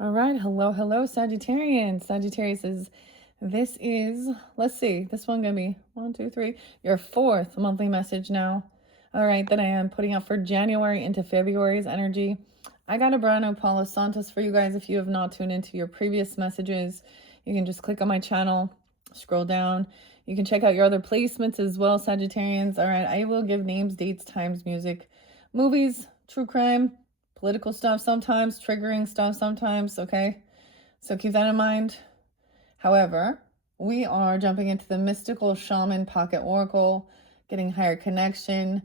All right. Hello, hello, Sagittarians. This is, let's see, this one gonna be 1, 2, 3, your fourth monthly message now. All right, that I am putting out for January into February's energy. I got a brand new Palo Santos for you guys. If you have not tuned into your previous messages, you can just click on my channel, scroll down. You can check out your other placements as well, Sagittarians. All right, I will give names, dates, times, music, movies, true crime, political stuff sometimes, triggering stuff sometimes, okay? So keep that in mind. However, we are jumping into the mystical shaman pocket oracle, getting higher connection.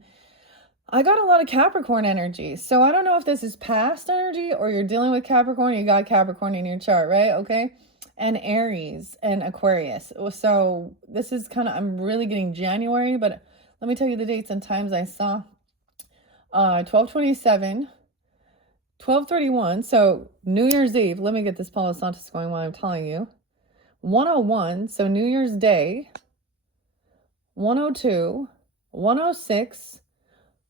I got a lot of Capricorn energy. So I don't know if this is past energy or you're dealing with Capricorn. You got Capricorn in your chart, right? Okay. And Aries and Aquarius. So this is kind of, I'm really getting January, but let me tell you the dates and times I saw. 12/27, 12/31, so New Year's Eve. Let me get this Palo Santos going while I'm telling you. 101, so New Year's Day. 102, 106,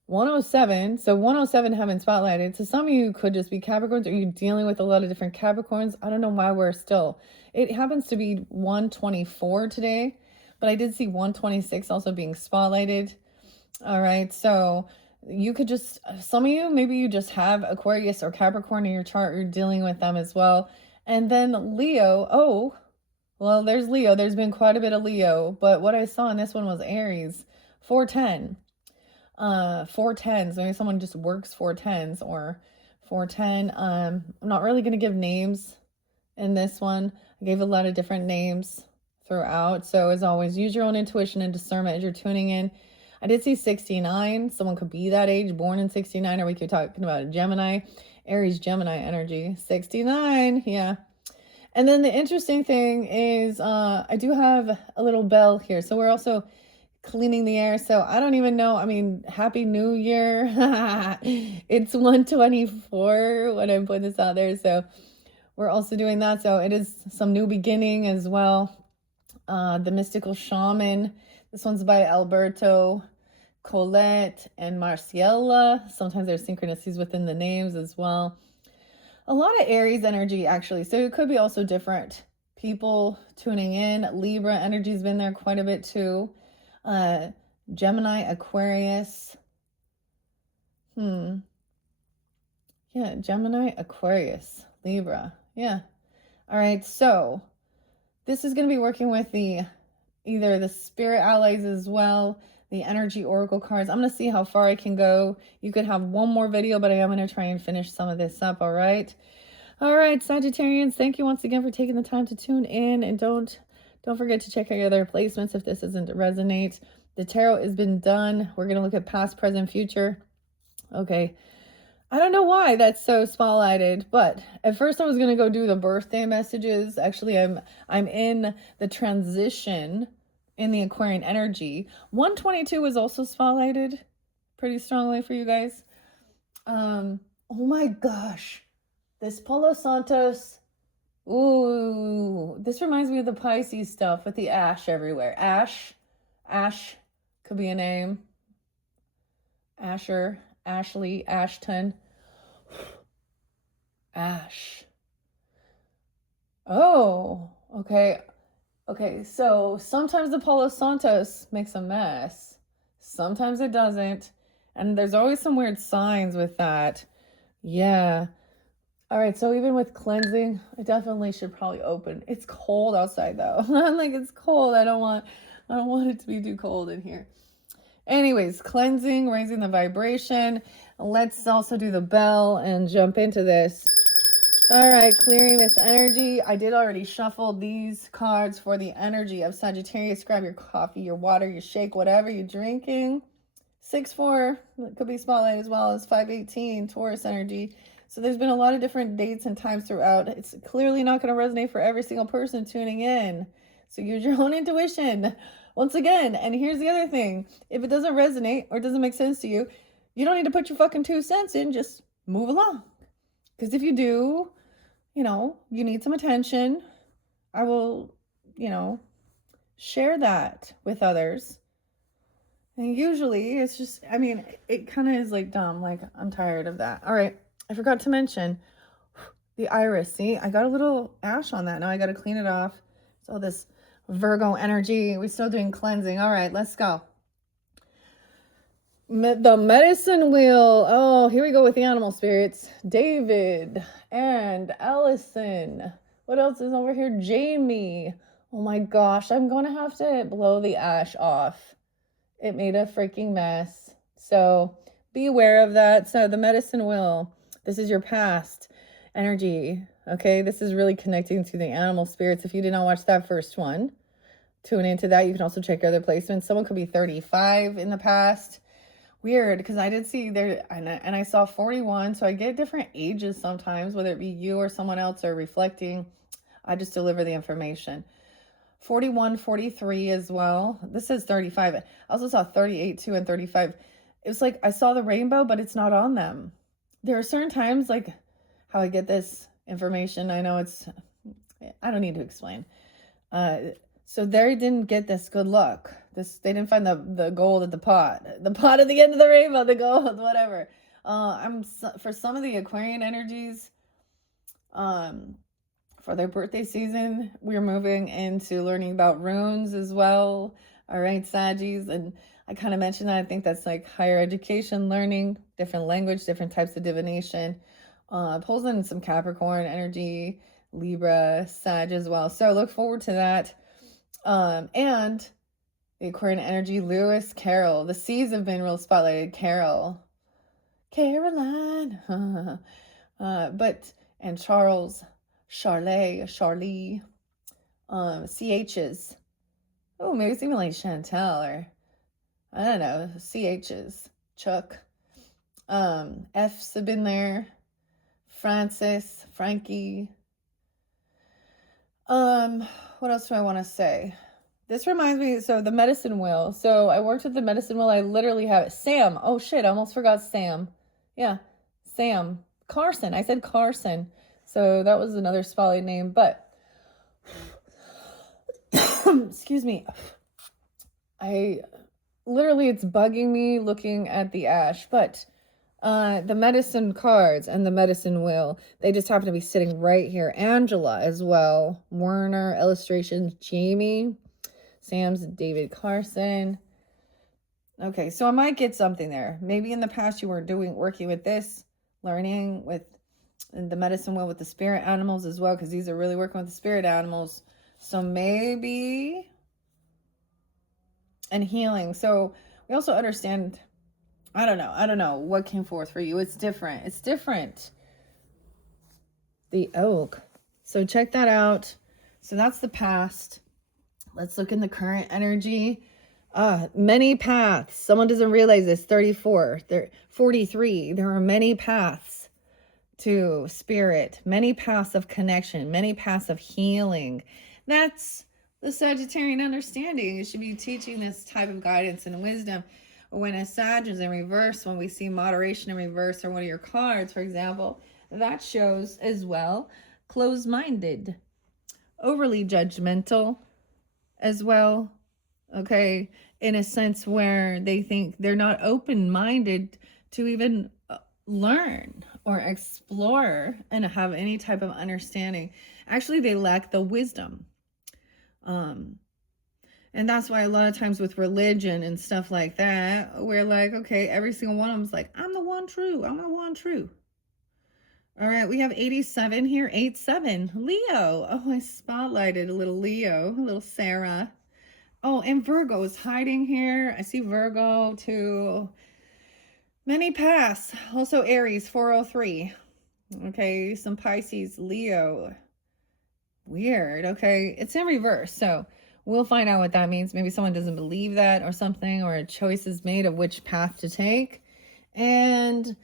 107. So 107 haven't spotlighted. So some of you could just be Capricorns, or you're dealing with a lot of different Capricorns. I don't know why we're still. It happens to be 124 today, but I did see 126 also being spotlighted. All right, so you could just, some of you, maybe you just have Aquarius or Capricorn in your chart. You're dealing with them as well. And then Leo. Oh, well, there's Leo. There's been quite a bit of Leo, but what I saw in this one was Aries. 410. 410s. Maybe someone just works 410s or 410. I'm not really going to give names in this one. I gave a lot of different names throughout. So as always, use your own intuition and discernment as you're tuning in. I did see 69. Someone could be that age, born in 69, or we could be talking about a Gemini, Aries, Gemini energy. 69, yeah. And then the interesting thing is I do have a little bell here. So we're also cleaning the air. So I don't even know. I mean, Happy New Year. It's 124 when I'm putting this out there. So we're also doing that. So it is some new beginning as well. The Mystical Shaman. This one's by Alberto, Colette, and Marciela. Sometimes there's synchronicities within the names as well. A lot of Aries energy, actually. So it could be also different people tuning in. Libra energy's been there quite a bit too. Gemini, Aquarius. Yeah, Gemini, Aquarius, Libra. Yeah. All right, so this is going to be working with either the spirit allies as well, the energy oracle cards. I'm going to see how far I can go. You could have one more video, but I am going to try and finish some of this up, all right? All right, Sagittarians, thank you once again for taking the time to tune in, and don't forget to check out your other placements if this doesn't resonate. The tarot has been done. We're going to look at past, present, future. Okay. I don't know why that's so spotlighted, but at first I was going to go do the birthday messages. Actually, I'm in the transition in the Aquarian energy. 122 was also spotlighted pretty strongly for you guys. Oh my gosh. This Palo Santos. Ooh, this reminds me of the Pisces stuff with the ash everywhere. Ash could be a name. Asher, Ashley, Ashton. Ash. Oh, okay. Okay, so sometimes the Palo Santos makes a mess. Sometimes it doesn't. And there's always some weird signs with that. Yeah. All right, so even with cleansing, I definitely should probably open. It's cold outside though. I'm like, it's cold. I don't want it to be too cold in here. Anyways, cleansing, raising the vibration. Let's also do the bell and jump into this. All right, clearing this energy. I did already shuffle these cards for the energy of Sagittarius. Grab your coffee, your water, your shake, whatever you're drinking. 6/4 could be spotlight as well as 5/18 Taurus energy. So there's been a lot of different dates and times throughout. It's clearly not going to resonate for every single person tuning in. So use your own intuition once again. And here's the other thing. If it doesn't resonate or doesn't make sense to you, you don't need to put your fucking 2 cents in. Just move along. Because if you do, you need some attention, I will, share that with others. And usually it's just, it kind of is like dumb. Like, I'm tired of that. All right. I forgot to mention, The iris. See, I got a little ash on that. Now I got to clean it off. So this Virgo energy. We're still doing cleansing. All right, let's go. The medicine wheel. Oh, here we go with the animal spirits. David and Allison. What else is over here? Jamie. Oh my gosh, I'm going to have to blow the ash off. It made a freaking mess. So be aware of that. So the medicine wheel. This is your past energy. Okay, this is really connecting to the animal spirits. If you did not watch that first one, tune into that. You can also check your other placements. Someone could be 35 in the past. Weird, because I did see there, and I saw 41, so I get different ages sometimes, whether it be you or someone else or reflecting. I just deliver the information. 41, 43 as well. This says 35. I also saw 38 too and 35. It was like I saw the rainbow, but it's not on them. There are certain times, like how I get this information. I know I don't need to explain. So they didn't get this good luck. They didn't find the gold at the pot at the end of the rainbow, the gold, whatever. For some of the Aquarian energies, for their birthday season, we're moving into learning about runes as well. All right, Saggies, and I kind of mentioned that. I think that's like higher education, learning different language, different types of divination. Pulls in some Capricorn energy, Libra, Sag as well. So look forward to that. And the Aquarian energy, Lewis, Carol. The C's have been real spotlighted. Caroline. And Charles, Charlie. CH's. Oh, maybe it's even like Chantel or I don't know. CH's. Chuck. F's have been there. Francis, Frankie. What else do I want to say? This reminds me, so the medicine wheel. So I worked with the medicine wheel. I literally have it. Sam. Oh shit, I almost forgot Sam. Yeah, Sam. Carson. I said Carson. So that was another spotlight name, but excuse me. It's bugging me looking at the ash, but the medicine cards and the medicine wheel, they just happen to be sitting right here. Angela as well. Werner, illustrations, Jamie, Sam's David Carson. Okay, so I might get something there. Maybe in the past you were working with this, learning with the medicine wheel with the spirit animals as well, because these are really working with the spirit animals. So maybe, and healing. So we also understand, I don't know what came forth for you. It's different. The oak. So check that out. So that's the past. Let's look in the current energy. Many paths. Someone doesn't realize this. 34, 43. There are many paths to spirit, many paths of connection, many paths of healing. That's the Sagittarian understanding. You should be teaching this type of guidance and wisdom. When a Sag is in reverse, when we see moderation in reverse or one of your cards, for example, that shows as well closed-minded, overly judgmental as well. Okay, in a sense where they think they're not open-minded to even learn or explore and have any type of understanding. Actually, they lack the wisdom. And that's why a lot of times with religion and stuff like that, we're like, okay, every single one of them's like, I'm the one true. All right, we have 87 here, 87, Leo. Oh, I spotlighted a little Leo, a little Sarah. Oh, and Virgo is hiding here. I see Virgo too. Many paths. Also Aries, 403. Okay, some Pisces, Leo. Weird. Okay, it's in reverse. So we'll find out what that means. Maybe someone doesn't believe that or something, or a choice is made of which path to take. And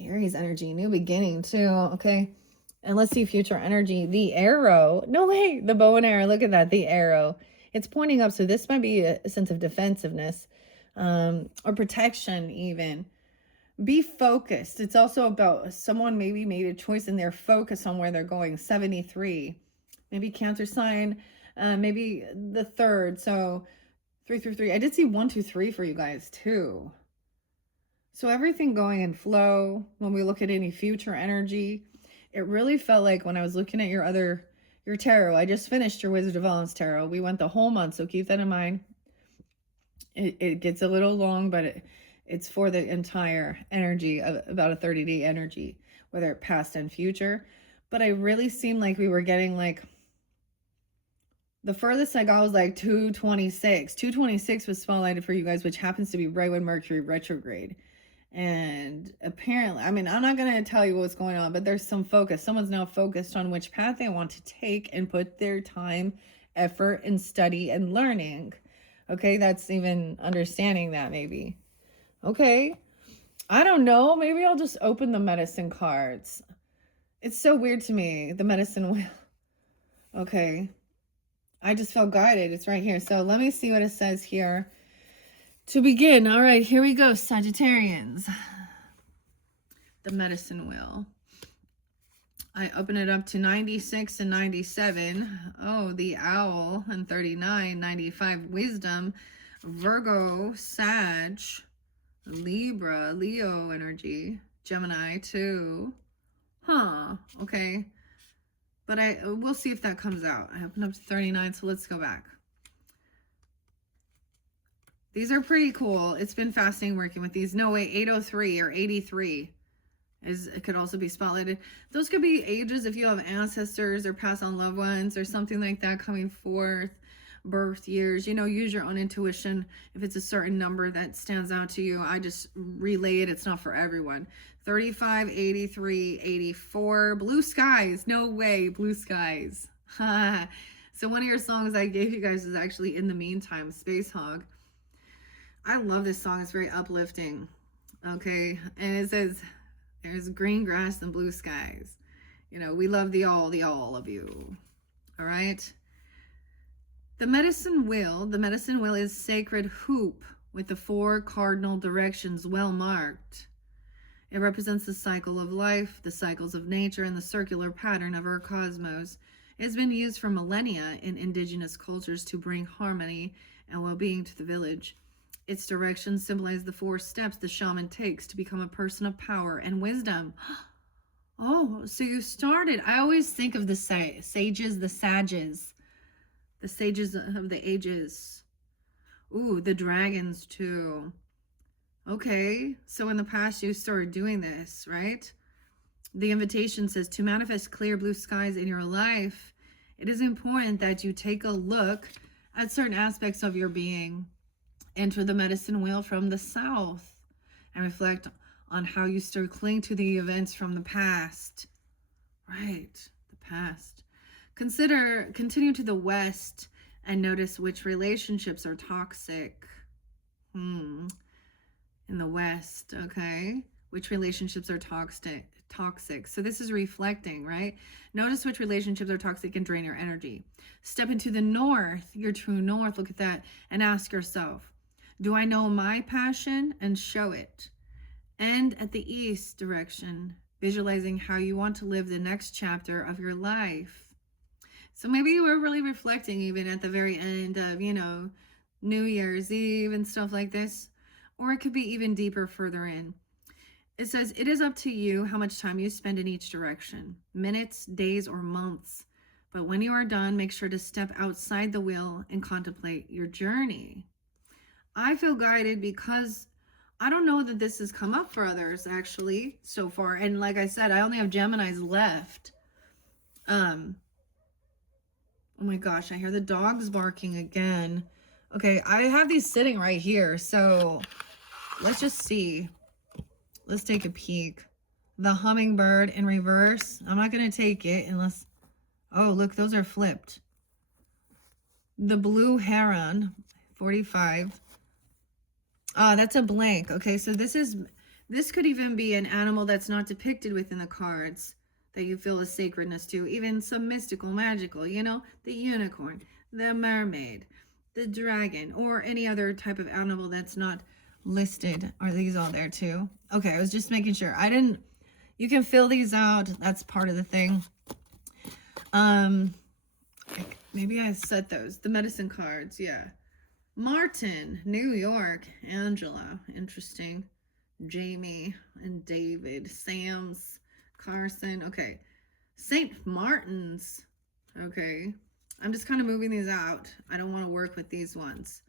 Aries energy, new beginning too. Okay, and let's see future energy. The arrow. No way. The bow and arrow. Look at that. The arrow. It's pointing up. So this might be a sense of defensiveness or protection even. Be focused. It's also about someone maybe made a choice and they're focused on where they're going. 73. Maybe Cancer sign. Maybe the third. So 333. I did see 1, 2, 3 for you guys too. So everything going in flow when we look at any future energy. it really felt like when I was looking at your tarot, I just finished your Wizard of Valence tarot. We went the whole month, so keep that in mind. It gets a little long, but it's for the entire energy of about a 30-day energy, whether past and future. But I really seemed like we were getting like, the furthest I got was like 226. 226 was spotlighted for you guys, which happens to be right when Mercury retrograde. And apparently, I mean, I'm not going to tell you what's going on, but there's some focus. Someone's now focused on which path they want to take and put their time, effort, and study and learning. Okay, that's even understanding that maybe. Okay, I don't know. Maybe I'll just open the medicine cards. It's so weird to me, the medicine wheel. Okay, I just felt guided. It's right here. So let me see what it says here. To begin, all right, here we go, Sagittarians. The medicine wheel. I open it up to 96 and 97. Oh, the owl and 39, 95, wisdom, Virgo, Sag, Libra, Leo energy, Gemini too. Huh, okay. But we'll see if that comes out. I opened up to 39, so let's go back. These are pretty cool. It's been fascinating working with these. No, wait, 803 or 83. It could also be spotlighted. Those could be ages if you have ancestors or past on loved ones or something like that coming forth. Birth years, use your own intuition. If it's a certain number that stands out to you, I just relay it. It's not for everyone. 35, 83, 84. Blue skies. No way. Blue skies. So one of your songs I gave you guys is actually In the Meantime, Space Hog. I love this song. It's very uplifting. Okay. And it says, there's green grass and blue skies. We love the all of you. All right. The medicine wheel is sacred hoop with the 4 cardinal directions well marked. It represents the cycle of life, the cycles of nature, and the circular pattern of our cosmos. It has been used for millennia in indigenous cultures to bring harmony and well-being to the village. Its directions symbolize the 4 steps the shaman takes to become a person of power and wisdom. Oh, so you started. I always think of the sages, the sages of the ages. Ooh, the dragons too. Okay, so in the past you started doing this, right? The invitation says to manifest clear blue skies in your life, it is important that you take a look at certain aspects of your being. Enter the medicine wheel from the south and reflect on how you still cling to the events from the past. Right, the past. Continue to the west and notice which relationships are toxic. In the west, okay? Which relationships are toxic. So this is reflecting, right? Notice which relationships are toxic and drain your energy. Step into the north, your true north. Look at that and ask yourself, do I know my passion? And show it. And at the east direction, visualizing how you want to live the next chapter of your life. So maybe you were really reflecting even at the very end of, New Year's Eve and stuff like this. Or it could be even deeper further in. It says, it is up to you how much time you spend in each direction. Minutes, days, or months. But when you are done, make sure to step outside the wheel and contemplate your journey. I feel guided because I don't know that this has come up for others actually so far. And like I said, I only have Geminis left. Oh my gosh, I hear the dogs barking again. Okay, I have these sitting right here. So let's just see. Let's take a peek. The hummingbird in reverse. I'm not going to take it unless... Oh, look, those are flipped. The blue heron, 45. That's a blank. Okay, so this could even be an animal that's not depicted within the cards that you feel a sacredness to. Even some mystical, magical, the unicorn, the mermaid, the dragon, or any other type of animal that's not listed. Are these all there too? Okay, I was just making sure. You can fill these out. That's part of the thing. Maybe I set those. The medicine cards, yeah. Martin, New York, Angela, interesting. Jamie and David, Sam's, Carson. Okay, St. Martin's. Okay. I'm just kind of moving these out. I don't want to work with these ones.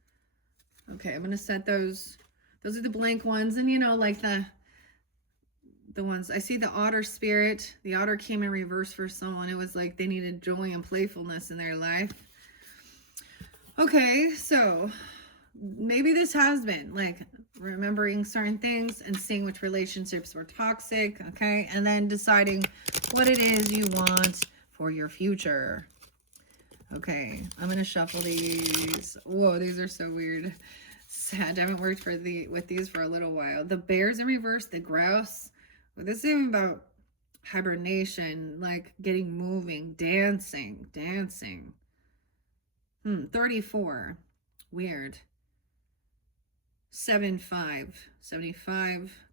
Okay, I'm going to set those. Those are the blank ones. And, you know, like the ones. I see the otter spirit. The otter came in reverse for someone. It was like they needed joy and playfulness in their life. Okay, so maybe this has been like remembering certain things and seeing which relationships were toxic, okay? And then deciding what it is you want for your future. Okay, I'm going to shuffle these. Whoa, these are so weird. Sad. I haven't worked with these for a little while. The bears in reverse, the grouse. Well, this is even about hibernation, like getting moving, dancing. 34. Weird. 75.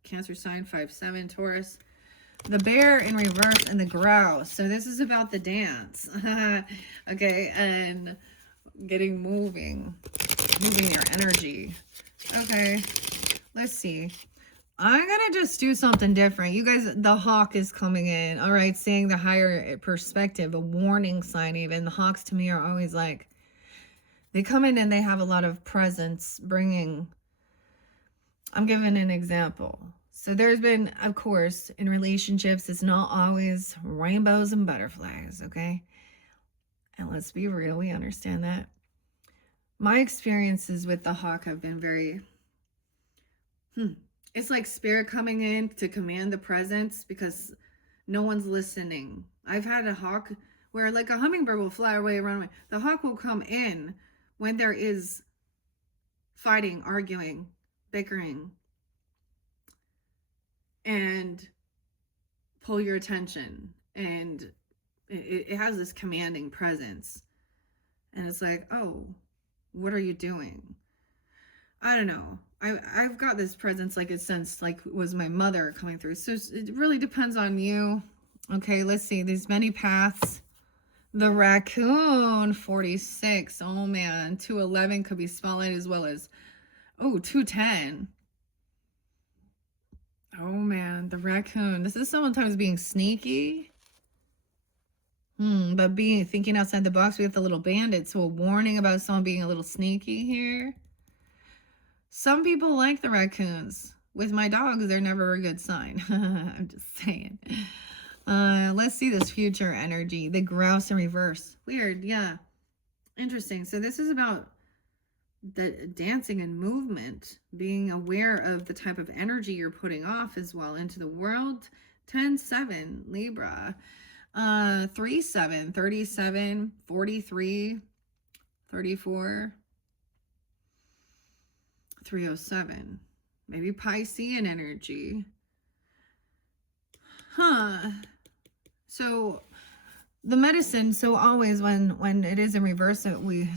Cancer sign, 5-7, Taurus. The bear in reverse and the grouse. So this is about the dance. Okay, and getting moving your energy. Okay, let's see. I'm gonna just do something different. You guys, the hawk is coming in. All right, seeing the higher perspective, a warning sign even. The hawks to me are always like, they come in and they have a lot of presence bringing. I'm giving an example. So there's been, of course, in relationships, it's not always rainbows and butterflies, okay? And let's be real, we understand that. My experiences with the hawk have been very, it's like spirit coming in to command the presence because no one's listening. I've had a hawk where like a hummingbird will fly away, run away. The hawk will come in when there is fighting, arguing, bickering, and pull your attention. And it has this commanding presence. And it's like, oh, what are you doing? I don't know. I've got this presence like it's since like it was my mother coming through. So it really depends on you. Okay, let's see. These many paths. The raccoon, 46. Oh man, 211 could be spotlight as well as, oh, 210. Oh man, the raccoon. This is sometimes being sneaky. But thinking outside the box. We have the little bandit. So a warning about someone being a little sneaky here. Some people like the raccoons. With my dogs, they're never a good sign. I'm just saying. Let's see this future energy. The grouse in reverse. Weird, yeah. Interesting. So this is about the dancing and movement, being aware of the type of energy you're putting off as well into the world. 10-7, Libra. 3-7, 37, 43, 34, 307. Maybe Piscean energy. So the medicine, so always when it is in reverse,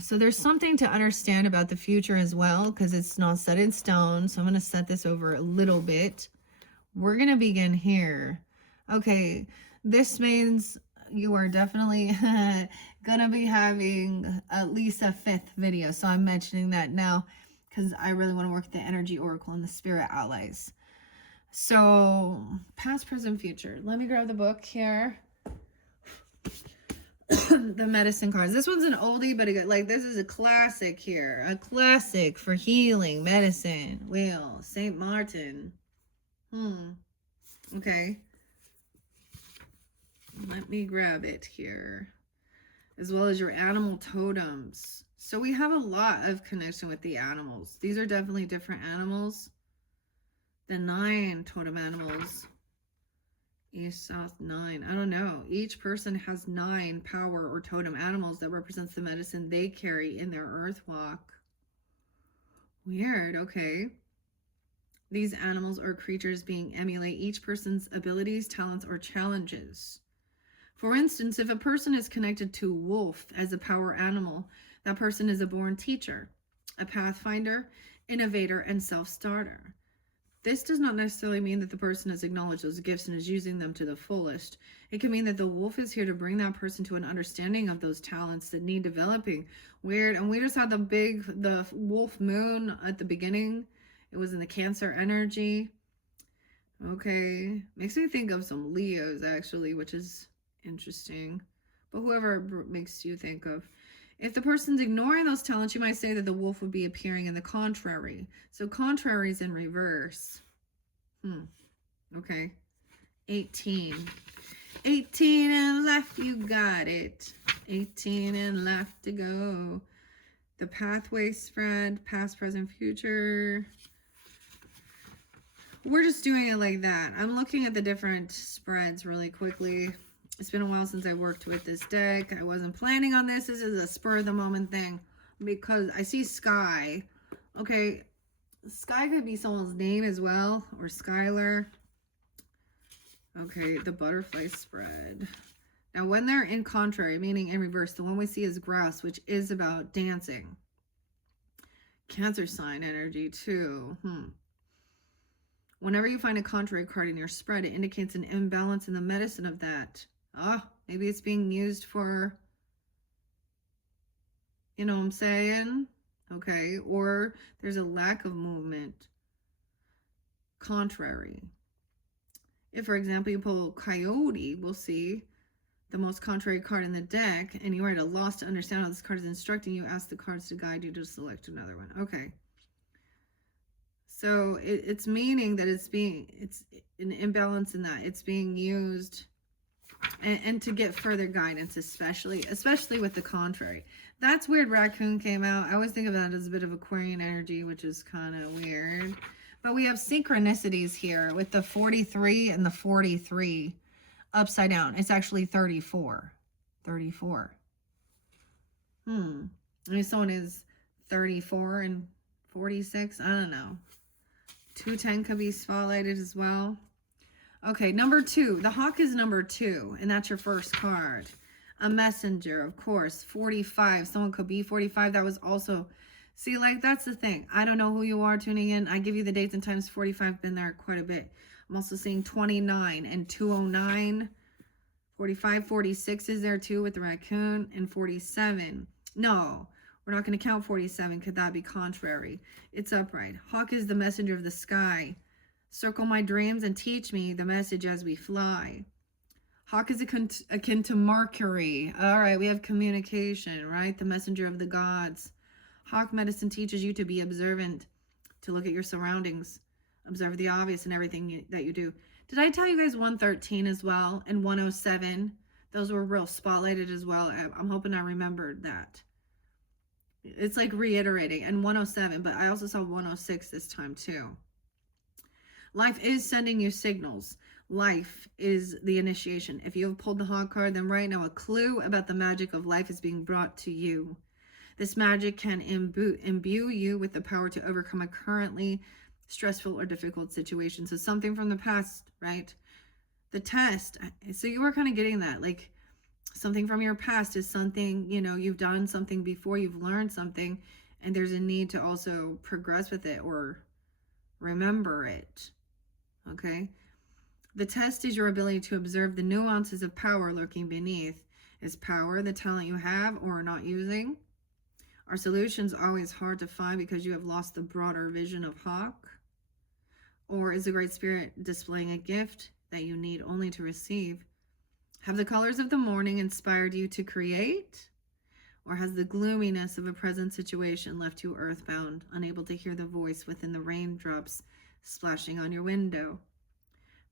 so there's something to understand about the future as well, because it's not set in stone. So I'm going to set this over a little bit. We're going to begin here. Okay, this means you are definitely going to be having at least a 5th video. So I'm mentioning that now because I really want to work with the energy oracle and the spirit allies. So past, present, future. Let me grab the book here. The medicine cards. This one's an oldie, but like this is a classic here. A classic for healing, medicine, wheel, St. Martin. Okay. Let me grab it here. As well as your animal totems. So we have a lot of connection with the animals. These are definitely different animals. The 9 totem animals. East, south, 9. I don't know. Each person has 9 power or totem animals that represents the medicine they carry in their earth walk. Weird. Okay. These animals or creatures being emulate each person's abilities, talents, or challenges. For instance, if a person is connected to wolf as a power animal, that person is a born teacher, a pathfinder, innovator, and self-starter. This does not necessarily mean that the person has acknowledged those gifts and is using them to the fullest. It can mean that the wolf is here to bring that person to an understanding of those talents that need developing. Weird. And we just had the wolf moon at the beginning. It was in the Cancer energy. Okay. Makes me think of some Leos, actually, which is Interesting. But whoever makes you think of. If the person's ignoring those talents, you might say that the wolf would be appearing in the contrary. So contrary is in reverse. Okay. 18. 18 and left, you got it. 18 and left to go. The pathway spread, past, present, future. We're just doing it like that. I'm looking at the different spreads really quickly. It's been a while since I worked with this deck. I wasn't planning on this. This is a spur of the moment thing because I see Sky. Okay, Sky could be someone's name as well, or Skylar. Okay, the butterfly spread. Now, when they're in contrary, meaning in reverse, the one we see is grouse, which is about dancing. Cancer sign energy too. Whenever you find a contrary card in your spread, it indicates an imbalance in the medicine of that. Maybe it's being used for, you know what I'm saying? Okay, or there's a lack of movement. Contrary. If, for example, you pull Coyote, we'll see the most contrary card in the deck, and you are at a loss to understand how this card is instructing you, ask the cards to guide you to select another one. Okay. So it's meaning that it's an imbalance in that. It's being used and to get further guidance, especially with the contrary. That's weird. Raccoon came out. I always think of that as a bit of Aquarian energy, which is kind of weird. But we have synchronicities here with the 43 and the 43 upside down. It's actually 34. 34. Maybe someone is 34 and 46. I don't know. 210 could be spotlighted as well. Okay, number 2. The hawk is number 2, and that's your first card. A messenger, of course. 45. Someone could be 45. That was also... See, like, that's the thing. I don't know who you are tuning in. I give you the dates and times. 45, been there quite a bit. I'm also seeing 29 and 209. 45, 46 is there too with the raccoon. And 47. No, we're not going to count 47. Could that be contrary? It's upright. Hawk is the messenger of the sky. Circle my dreams and teach me the message as we fly. Hawk is akin to Mercury. All right, we have communication, right? The messenger of the gods. Hawk medicine teaches you to be observant, to look at your surroundings, observe the obvious in everything that you do. Did I tell you guys 113 as well and 107? Those were real spotlighted as well. I'm hoping I remembered that. It's like reiterating. And 107, but I also saw 106 this time too. Life is sending you signals. Life is the initiation. If you have pulled the Hawk card, then right now a clue about the magic of life is being brought to you. This magic can imbue you with the power to overcome a currently stressful or difficult situation. So something from the past, right? The test. So you are kind of getting that. Like something from your past is something, you know, you've done something before, you've learned something, and there's a need to also progress with it or remember it. Okay? The test is your ability to observe the nuances of power lurking beneath. Is power the talent you have or are not using? Are solutions always hard to find because you have lost the broader vision of Hawk? Or is the Great Spirit displaying a gift that you need only to receive? Have the colors of the morning inspired you to create? Or has the gloominess of a present situation left you earthbound, unable to hear the voice within the raindrops splashing on your window?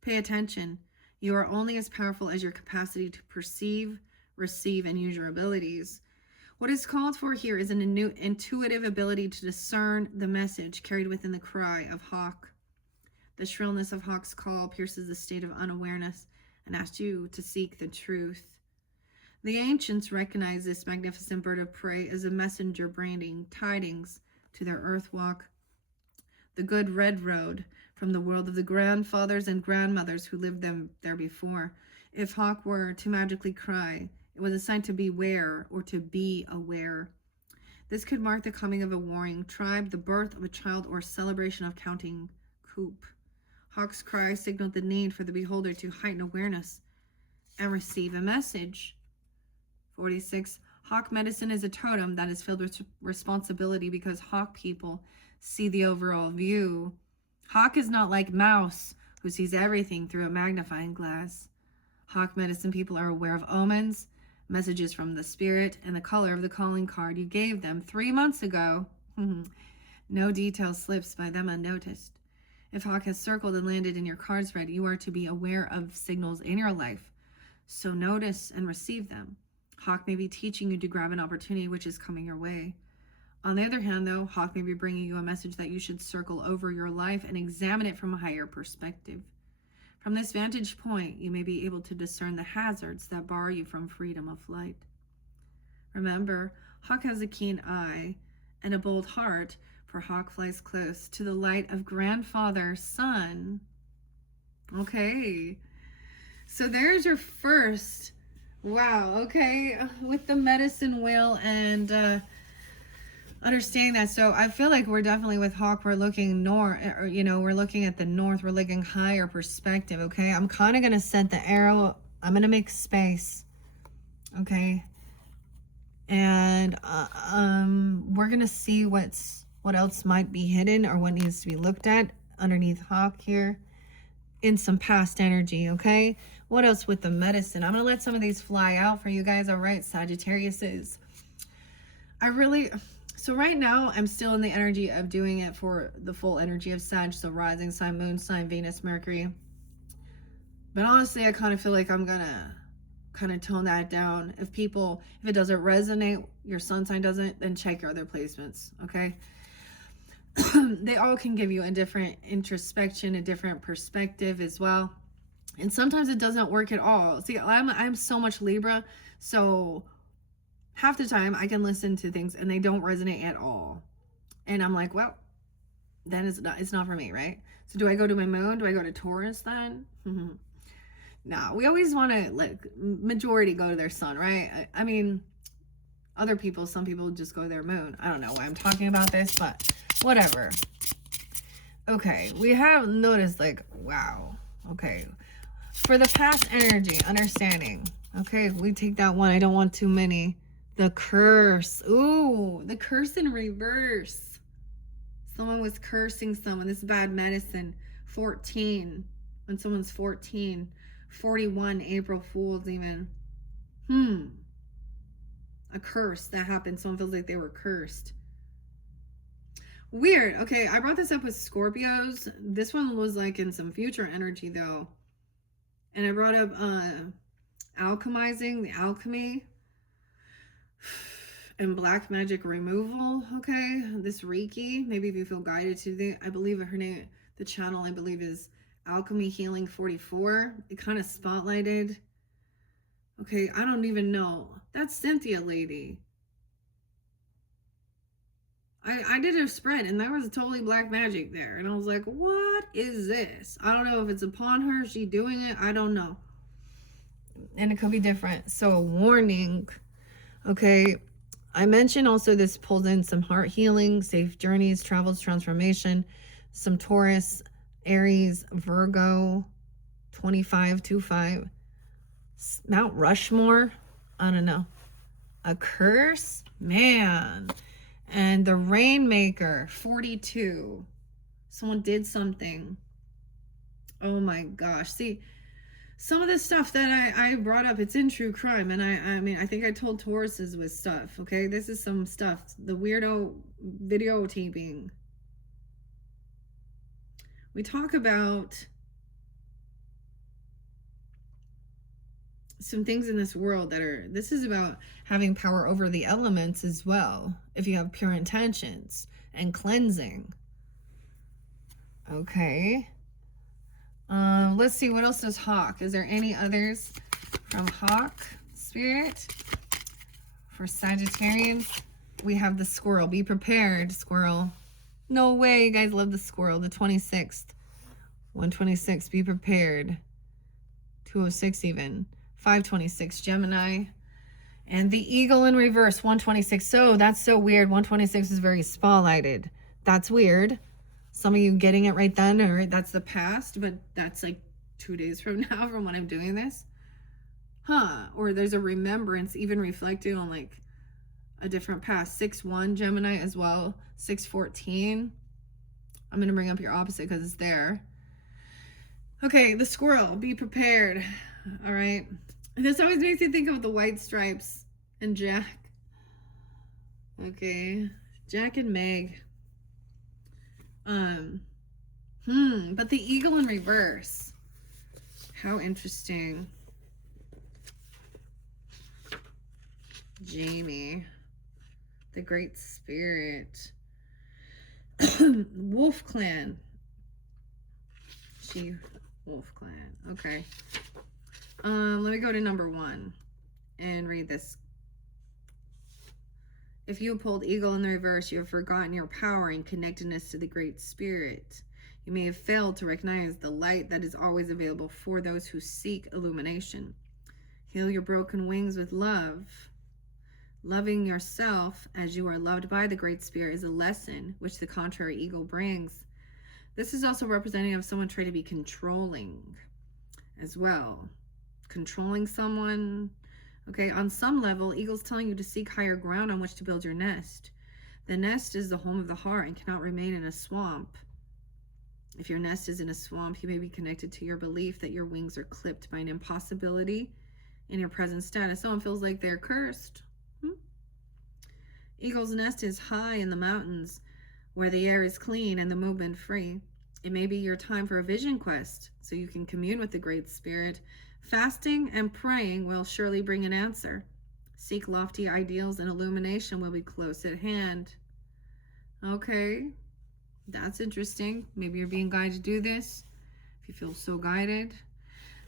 Pay attention. You are only as powerful as your capacity to perceive, receive, and use your abilities. What is called for here is an intuitive ability to discern the message carried within the cry of Hawk. The shrillness of Hawk's call pierces the state of unawareness and asks you to seek the truth. The ancients recognized this magnificent bird of prey as a messenger bringing tidings to their earth walk. The good red road from the world of the grandfathers and grandmothers who lived there before. If Hawk were to magically cry, it was a sign to beware or to be aware. This could mark the coming of a warring tribe, the birth of a child, or celebration of counting coup. Hawk's cry signaled the need for the beholder to heighten awareness and receive a message. 46. Hawk medicine is a totem that is filled with responsibility because Hawk people see the overall view. Hawk is not like Mouse, who sees everything through a magnifying glass. Hawk medicine people are aware of omens, messages from the spirit, and the color of the calling card you gave them 3 months ago. No detail slips by them unnoticed. If Hawk has circled and landed in your card spread, you are to be aware of signals in your life. So notice and receive them. Hawk may be teaching you to grab an opportunity which is coming your way. On the other hand, though, Hawk may be bringing you a message that you should circle over your life and examine it from a higher perspective. From this vantage point, you may be able to discern the hazards that bar you from freedom of flight. Remember, Hawk has a keen eye and a bold heart, for Hawk flies close to the light of grandfather sun. Okay, so there's your first. Wow, okay, with the medicine wheel and understanding that. So I feel like we're definitely with Hawk, we're looking north, or we're looking at the north, we're looking higher perspective. Okay, I'm kind of going to set the arrow, I'm going to make space. Okay, and we're going to see what else might be hidden or what needs to be looked at underneath Hawk here in some past energy. Okay, what else with the medicine? I'm going to let some of these fly out for you guys. All right, Sagittariuses, so right now, I'm still in the energy of doing it for the full energy of Sag, so rising sign, moon sign, Venus, Mercury. But honestly, I kind of feel like I'm going to kind of tone that down. If it doesn't resonate, your sun sign doesn't, then check your other placements, okay? They all can give you a different introspection, a different perspective as well. And sometimes it doesn't work at all. See, I'm so much Libra, so half the time I can listen to things and they don't resonate at all. And I'm like, well, then it's not for me, right? So do I go to my moon? Do I go to Taurus then? No, we always want to, majority go to their sun, right? I mean, some people just go to their moon. I don't know why I'm talking about this, but whatever. Okay, we have noticed, wow. Okay, for the past energy, understanding. Okay, we take that one. I don't want too many. The curse. Ooh, the curse in reverse. Someone was cursing someone. This is bad medicine. 14. When someone's 14. 41. April Fools even. A curse that happened. Someone feels like they were cursed. Weird. Okay, I brought this up with Scorpios. This one was in some future energy though. And I brought up alchemizing, the alchemy. And black magic removal. Okay, this Reiki, maybe if you feel guided to I believe her name, the channel I believe is Alchemy Healing 44. It kind of spotlighted. Okay, I don't even know. That's Cynthia lady. I did a spread and there was totally black magic there, and I was like, what is this? I don't know if it's upon her, she doing it, I don't know. And it could be different. So a warning. Okay, I mentioned also this pulls in some heart healing, safe journeys, travels, transformation, some Taurus, Aries, Virgo, 2525, Mount Rushmore, I don't know, a curse, man, and the Rainmaker, 42, someone did something. Oh my gosh, see, some of the stuff that I brought up, it's in true crime. And I mean, I think I told Tauruses with stuff, okay? This is some stuff. The weirdo videotaping. We talk about some things in this world this is about having power over the elements as well. If you have pure intentions and cleansing. Okay. Let's see, what else does Hawk? Is there any others from Hawk Spirit? For Sagittarians, we have the squirrel. Be prepared, squirrel. No way, you guys love the squirrel. The 26th. 126, be prepared. 206 even. 526, Gemini. And the eagle in reverse, 126. So that's so weird. 126 is very spotlighted. That's weird. Some of you getting it right then, or that's the past, but that's 2 days from now from when I'm doing this. Or there's a remembrance even reflected on a different past. 6-1 Gemini as well. 6-14. I'm going to bring up your opposite because it's there. Okay, the squirrel, be prepared. All right. This always makes me think of the White Stripes and Jack. Okay. Jack and Meg. But the eagle in reverse. How interesting. Jamie. The Great Spirit. Wolf Clan. Wolf Clan. Okay. Let me go to number 1 and read this. If you pulled eagle in the reverse, you have forgotten your power and connectedness to the Great Spirit. You may have failed to recognize the light that is always available for those who seek illumination. Heal your broken wings with love. Loving yourself as you are loved by the Great Spirit is a lesson which the contrary eagle brings. This is also representative of someone trying to be controlling as well. Controlling someone. Okay, on some level, eagle's telling you to seek higher ground on which to build your nest. The nest is the home of the heart and cannot remain in a swamp. If your nest is in a swamp, you may be connected to your belief that your wings are clipped by an impossibility in your present status. Someone feels like they're cursed. Eagle's nest is high in the mountains where the air is clean and the movement free. It may be your time for a vision quest so you can commune with the Great Spirit. Fasting and praying will surely bring an answer. Seek lofty ideals and illumination will be close at hand. Okay, that's interesting. Maybe you're being guided to do this if you feel so guided.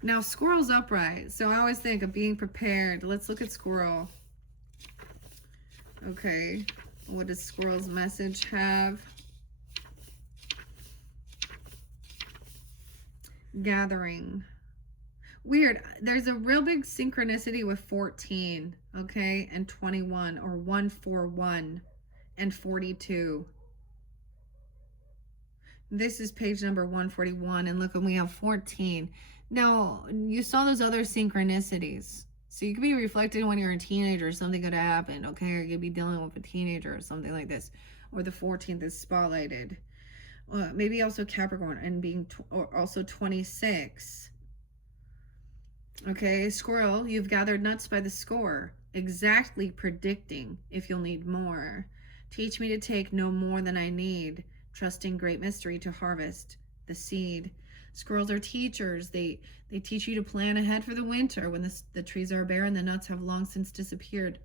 Now, squirrel's upright. So I always think of being prepared. Let's look at squirrel. Okay, what does squirrel's message have? Gathering. Weird. There's a real big synchronicity with 14, okay, and 21, or 141 and 42. This is page number 141, and look, and we have 14. Now, you saw those other synchronicities. So you could be reflected when you're a teenager, something could happen, okay? Or you could be dealing with a teenager or something like this. Or the 14th is spotlighted. Maybe also Capricorn and being or also 26. Okay, squirrel, you've gathered nuts by the score, exactly predicting if you'll need more. Teach me to take no more than I need, trusting great mystery to harvest the seed. Squirrels are teachers. They teach you to plan ahead for the winter when the trees are bare and the nuts have long since disappeared.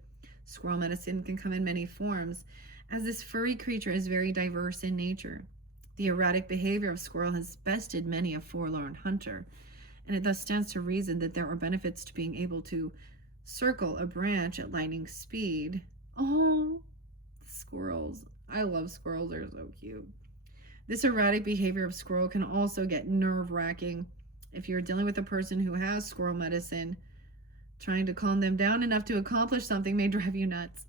Squirrel medicine can come in many forms, as this furry creature is very diverse in nature. The erratic behavior of squirrel has bested many a forlorn hunter, and it thus stands to reason that there are benefits to being able to circle a branch at lightning speed. Oh, squirrels. I love squirrels. They're so cute. This erratic behavior of squirrel can also get nerve-wracking. If you're dealing with a person who has squirrel medicine, trying to calm them down enough to accomplish something may drive you nuts.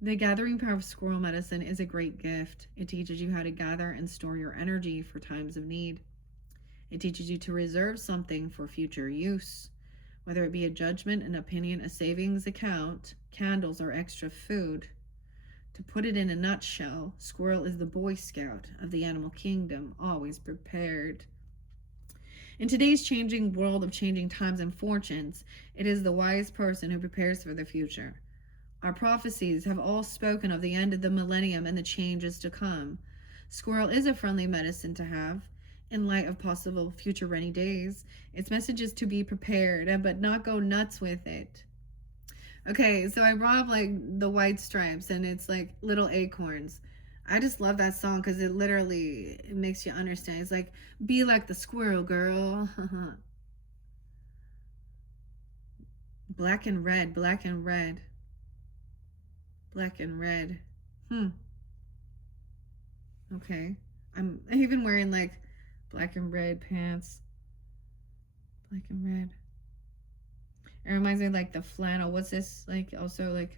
The gathering power of squirrel medicine is a great gift. It teaches you how to gather and store your energy for times of need. It teaches you to reserve something for future use, whether it be a judgment, an opinion, a savings account, candles, or extra food. To put it in a nutshell, squirrel is the Boy Scout of the animal kingdom, always prepared. In today's changing world of changing times and fortunes, it is the wise person who prepares for the future. Our prophecies have all spoken of the end of the millennium and the changes to come. Squirrel is a friendly medicine to have in light of possible future rainy days. Its message is to be prepared, but not go nuts with it. Okay, so I brought up like the White Stripes, and it's like little acorns. I just love that song because it makes you understand. It's like, be like the squirrel, girl. Black and red, black and red. Black and red. Okay. I'm even wearing like black and red pants. Black and red. It reminds me of like the flannel. What's this? Like also like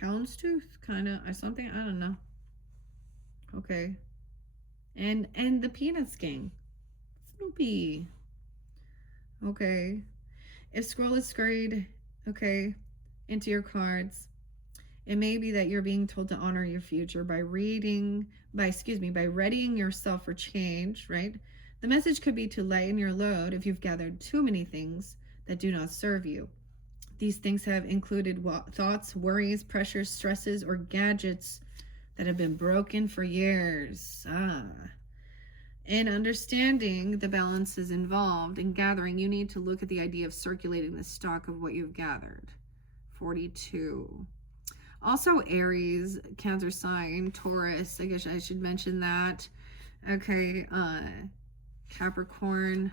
houndstooth kind of or something. I don't know. Okay. And the Peanuts gang. Snoopy. Okay. If scroll is scurried, okay, into your cards, it may be that you're being told to honor your future by readying yourself for change, right? The message could be to lighten your load if you've gathered too many things that do not serve you. These things have included thoughts, worries, pressures, stresses, or gadgets that have been broken for years. In understanding the balances involved in gathering, you need to look at the idea of circulating the stock of what you've gathered. 42. Also Aries, Cancer sign, Taurus, I guess I should mention that. Okay, Capricorn.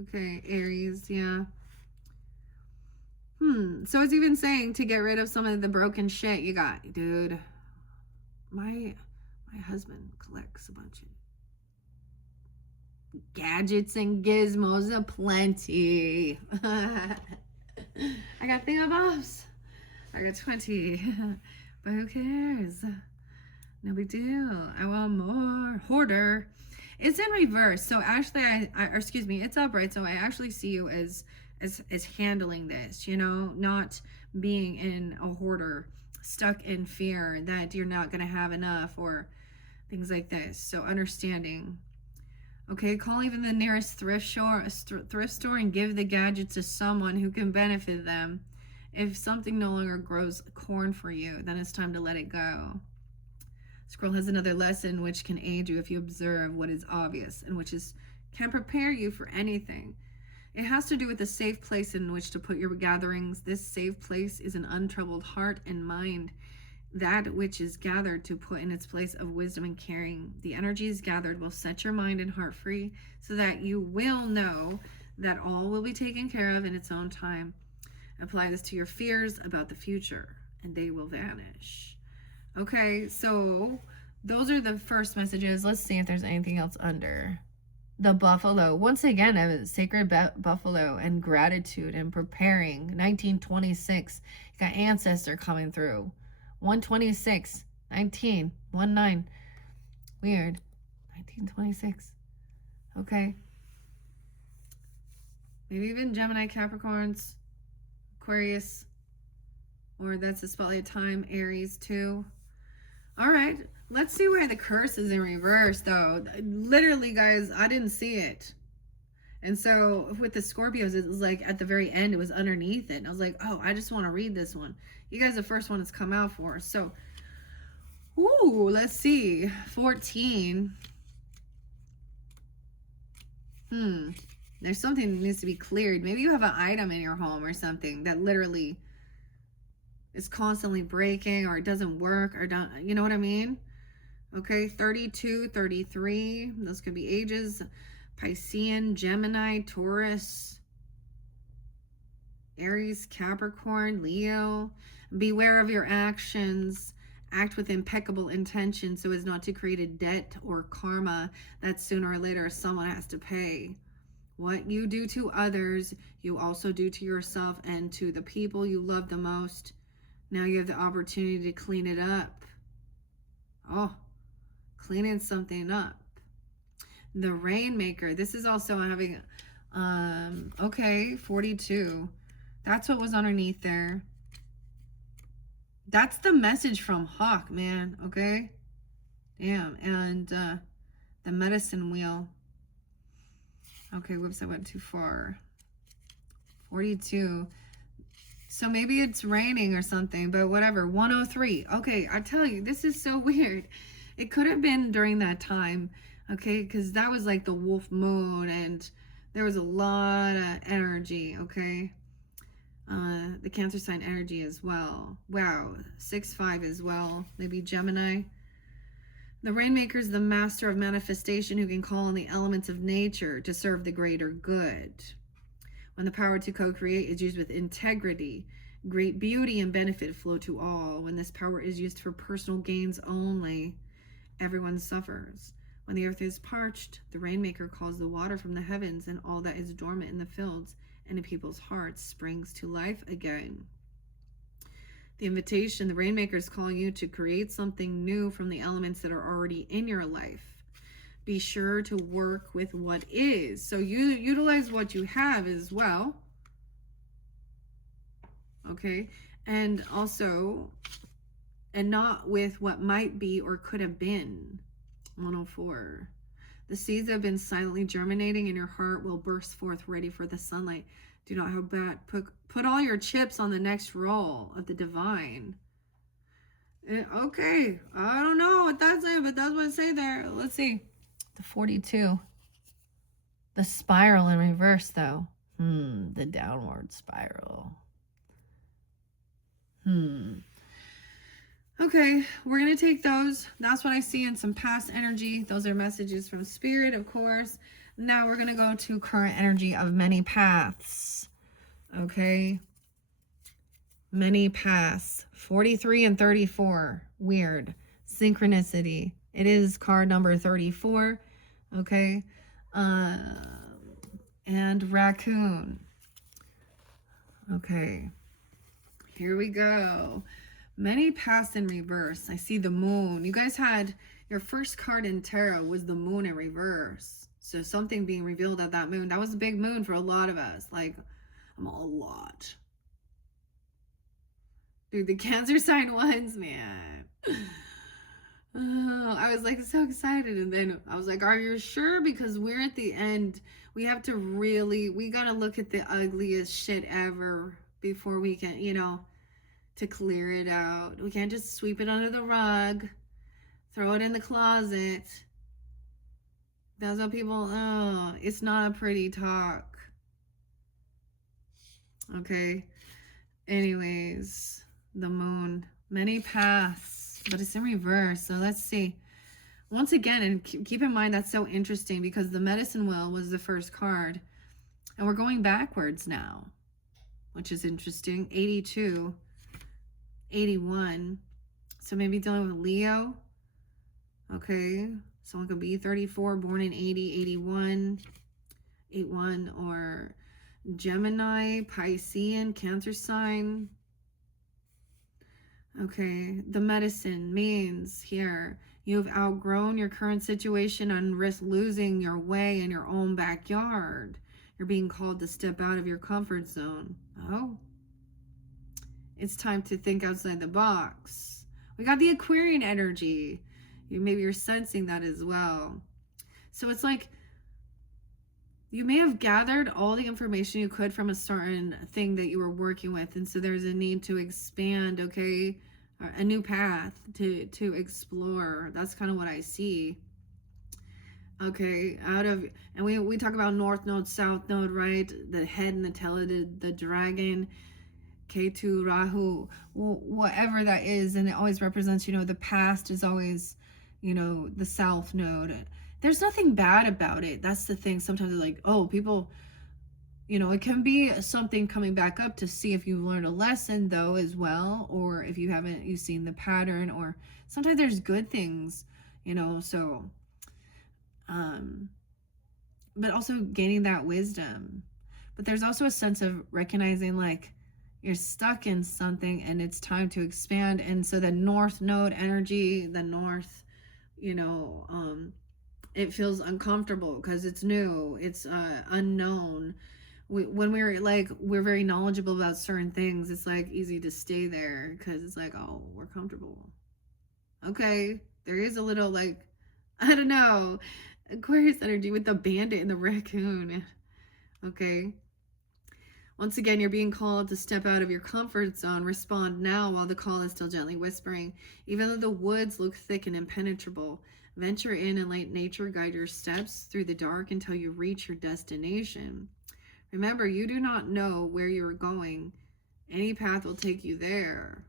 Okay, Aries, yeah. So it's even saying to get rid of some of the broken shit you got. Dude, my husband collects a bunch of gadgets and gizmos aplenty. I got thingamabobs. I got 20. But who cares? No big deal. I want more. Hoarder. It's in reverse. So actually, excuse me, it's upright. So I actually see you as handling this, you know, not being in a hoarder, stuck in fear that you're not going to have enough or things like this. So understanding. Okay, call even the nearest thrift store and give the gadgets to someone who can benefit them. If something no longer grows corn for you, then it's time to let it go. Scroll has another lesson which can aid you if you observe what is obvious and which can prepare you for anything. It has to do with a safe place in which to put your gatherings. This safe place is an untroubled heart and mind, that which is gathered to put in its place of wisdom and caring. The energies gathered will set your mind and heart free so that you will know that all will be taken care of in its own time. Apply this to your fears about the future and they will vanish. Okay, so those are the first messages. Let's see if there's anything else under. The buffalo. Once again, a sacred buffalo and gratitude and preparing. 1926. You got ancestor coming through. 126. 19. 19. Weird. 1926. Okay. Maybe even Gemini, Capricorns, Aquarius. Or that's the spotlight time. Aries too. All right, let's see why the curse is in reverse, though. Literally, guys, I didn't see it. And so with the Scorpios, it was like at the very end, it was underneath it. And I was like, oh, I just want to read this one. You guys are the first one that's come out for us. So, ooh, let's see. 14. There's something that needs to be cleared. Maybe you have an item in your home or something that literally is constantly breaking or it doesn't work or don't, you know what I mean? Okay, 32, 33, those could be ages. Piscean, Gemini, Taurus, Aries, Capricorn, Leo. Beware of your actions. Act with impeccable intention so as not to create a debt or karma that sooner or later someone has to pay. What you do to others, you also do to yourself and to the people you love the most. Now you have the opportunity to clean it up. Oh, cleaning something up. The Rainmaker. This is also having, okay, 42. That's what was underneath there. That's the message from Hawk, man, okay? Damn, and the Medicine Wheel. Okay, whoops, I went too far. 42. So maybe it's raining or something, but whatever. 103. Okay, I tell you, this is so weird. It could have been during that time, okay? Because that was like the wolf moon and there was a lot of energy, okay? The Cancer sign energy as well. Wow, 6-5 as well. Maybe Gemini. The Rainmaker is the master of manifestation who can call on the elements of nature to serve the greater good. When the power to co-create is used with integrity, great beauty and benefit flow to all. When this power is used for personal gains only, everyone suffers. When the earth is parched, the Rainmaker calls the water from the heavens, and all that is dormant in the fields and in people's hearts springs to life again. The invitation, the Rainmaker is calling you to create something new from the elements that are already in your life. Be sure to work with what is. So you utilize what you have as well. Okay. And also, and not with what might be or could have been. 104. The seeds that have been silently germinating in your heart will burst forth ready for the sunlight. Do not hold back. Put all your chips on the next roll of the divine. Okay, I don't know what that's saying, but that's what it say there. Let's see. The 42. The spiral in reverse, though. The downward spiral. Okay, we're going to take those. That's what I see in some past energy. Those are messages from spirit, of course. Now we're going to go to current energy of many paths. Okay. Many paths. 43 and 34. Weird. Synchronicity. It is card number 34. Okay. And raccoon. Okay. Here we go. Many paths in reverse. I see the moon. You guys had your first card in tarot was the moon in reverse. So something being revealed at that moon. That was a big moon for a lot of us. Like, I'm a lot. Dude, the Cancer sign ones, man. Oh, I was like so excited. And then I was like, are you sure? Because we're at the end. We have to really, we got to look at the ugliest shit ever before we can, you know, to clear it out. We can't just sweep it under the rug, throw it in the closet. That's what people, oh, it's not a pretty talk. Okay. Anyways, the moon, many paths, but it's in reverse. So let's see. Once again, and keep in mind that's so interesting because the medicine wheel was the first card. And we're going backwards now, which is interesting. 82. 81. So maybe dealing with Leo. Okay. Someone could be 34, born in 80, 81, 81, or Gemini, Piscean, Cancer sign. Okay. The medicine means here you have outgrown your current situation and risk losing your way in your own backyard. You're being called to step out of your comfort zone. Oh. It's time to think outside the box. We got the Aquarian energy. Maybe you're sensing that as well. So it's like you may have gathered all the information you could from a certain thing that you were working with. And so there's a need to expand, okay? A new path to explore. That's kind of what I see. Okay, and we talk about North Node, South Node, right? The head and the tail of the dragon. Ketu, Rahu, whatever that is, and it always represents, you know, the past is always, you know, the South Node. There's nothing bad about it. That's the thing. Sometimes they're like, oh, people, you know, it can be something coming back up to see if you've learned a lesson though as well, or if you've seen the pattern, or sometimes there's good things, you know, so, but also gaining that wisdom. But there's also a sense of recognizing like, you're stuck in something and it's time to expand. And so the North Node energy, the North, you know, it feels uncomfortable because it's new, it's unknown. When we're very knowledgeable about certain things, it's like easy to stay there because it's like, oh, we're comfortable. Okay, there is a little like, I don't know, Aquarius energy with the bandit and the raccoon. Okay. Once again, you're being called to step out of your comfort zone. Respond now while the call is still gently whispering. Even though the woods look thick and impenetrable, venture in and let nature guide your steps through the dark until you reach your destination. Remember, you do not know where you're going. Any path will take you there.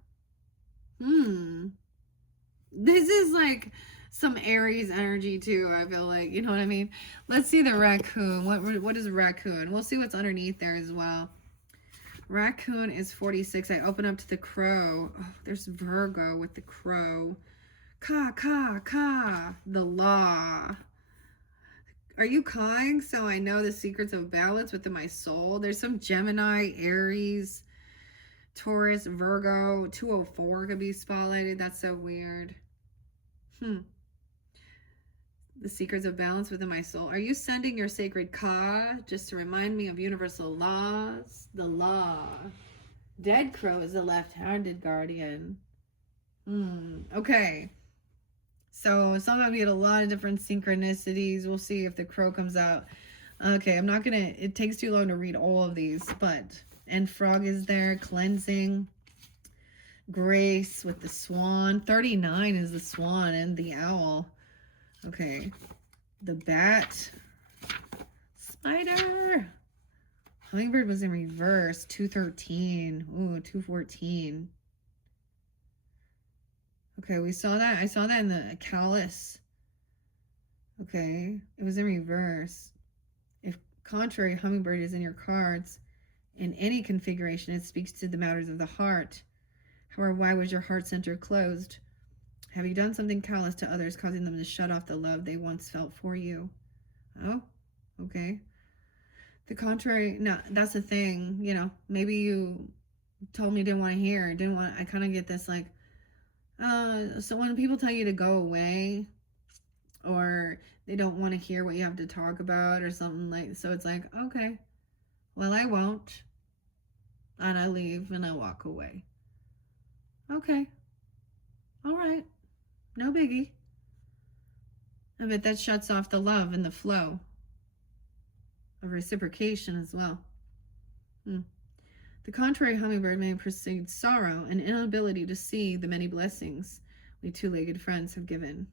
This is like some Aries energy too, I feel like, you know what I mean? Let's see the raccoon. What is a raccoon? We'll see what's underneath there as well. Raccoon is 46. I open up to the crow. Oh, there's Virgo with the crow. Ka, ka, ka. The law. Are you cawing? So I know the secrets of balance within my soul. There's some Gemini, Aries, Taurus, Virgo. 204 could be spotlighted. That's so weird. The secrets of balance within my soul. Are you sending your sacred Ka just to remind me of universal laws? The law. Dead crow is the left-handed guardian. Okay. So sometimes we get a lot of different synchronicities. We'll see if the crow comes out. Okay, I'm not gonna, it takes too long to read all of these, but, and frog is there, cleansing, grace with the swan. 39 is the swan and the owl. Okay, the bat, spider, hummingbird was in reverse. 213. Ooh, 214. Okay, we saw that. I saw that in the callus. Okay, it was in reverse. If contrary, hummingbird is in your cards in any configuration, it speaks to the matters of the heart. However, why was your heart center closed? Have you done something callous to others, causing them to shut off the love they once felt for you? Oh, okay. The contrary, no, that's the thing. You know, maybe you told me didn't want to hear, didn't want. I kind of get this like, so when people tell you to go away, or they don't want to hear what you have to talk about, or something like, so it's like, okay, well, I won't, and I leave and I walk away. Okay, all right, no biggie. I bet that shuts off the love and the flow of reciprocation as well. The contrary hummingbird may precede sorrow and inability to see the many blessings we two-legged friends have given.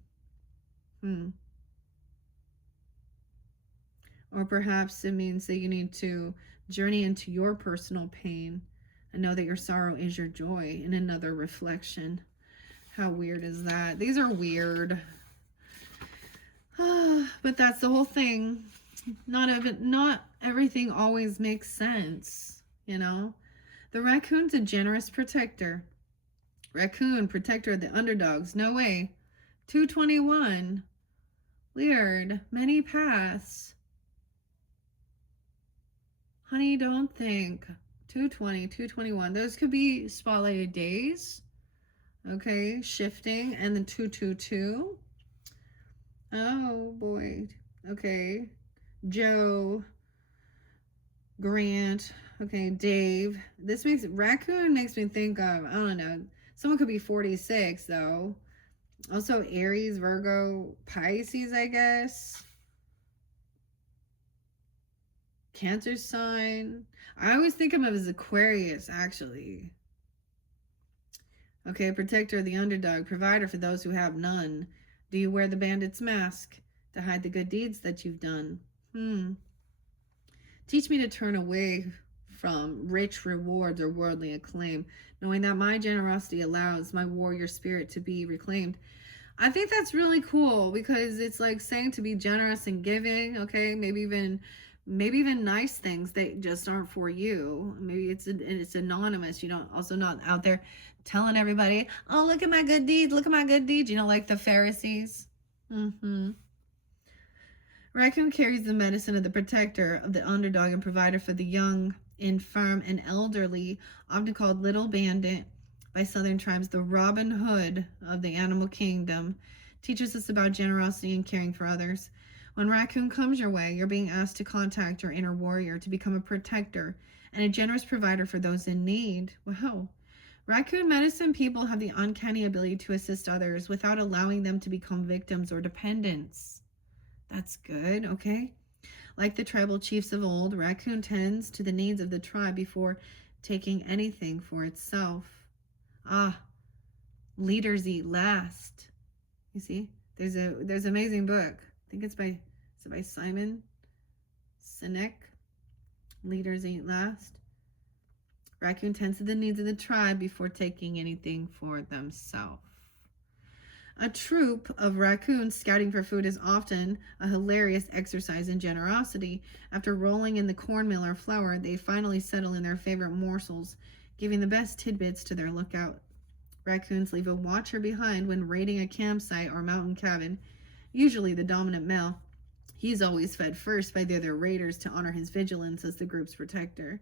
Or perhaps it means that you need to journey into your personal pain and know that your sorrow is your joy in another reflection. How weird is that? These are weird. But that's the whole thing. Not everything always makes sense, you know? The raccoon's a generous protector. Raccoon, protector of the underdogs. No way. 221. Weird. Many paths. Honey, don't think. 220, 221. Those could be spotlighted days. Okay, shifting. And then 222. Oh, boy. Okay. Joe. Grant. Okay, Dave. This makes raccoon makes me think of, I don't know, someone could be 46 though. Also Aries, Virgo, Pisces, I guess. Cancer sign. I always think of him as Aquarius, actually. Okay, protector of the underdog, provider for those who have none. Do you wear the bandit's mask to hide the good deeds that you've done? Teach me to turn away from rich rewards or worldly acclaim, knowing that my generosity allows my warrior spirit to be reclaimed. I think that's really cool because it's like saying to be generous and giving, okay? Maybe even nice things that just aren't for you. Maybe it's anonymous. You don't, also not out there telling everybody, oh, look at my good deeds, look at my good deeds, you know, like the Pharisees. Raccoon carries the medicine of the protector of the underdog and provider for the young, infirm, and elderly, often called Little Bandit by Southern tribes. The Robin Hood of the animal kingdom teaches us about generosity and caring for others. When Raccoon comes your way, you're being asked to contact your inner warrior to become a protector and a generous provider for those in need. Wow. Raccoon medicine people have the uncanny ability to assist others without allowing them to become victims or dependents. That's good, okay? Like the tribal chiefs of old, Raccoon tends to the needs of the tribe before taking anything for itself. Leaders eat last. You see? There's an amazing book. I think it's by Simon Sinek. Leaders eat last. Raccoon tends to the needs of the tribe before taking anything for themselves. A troop of raccoons scouting for food is often a hilarious exercise in generosity. After rolling in the cornmeal or flour, they finally settle in their favorite morsels, giving the best tidbits to their lookout. Raccoons leave a watcher behind when raiding a campsite or mountain cabin, usually the dominant male. He's always fed first by the other raiders to honor his vigilance as the group's protector.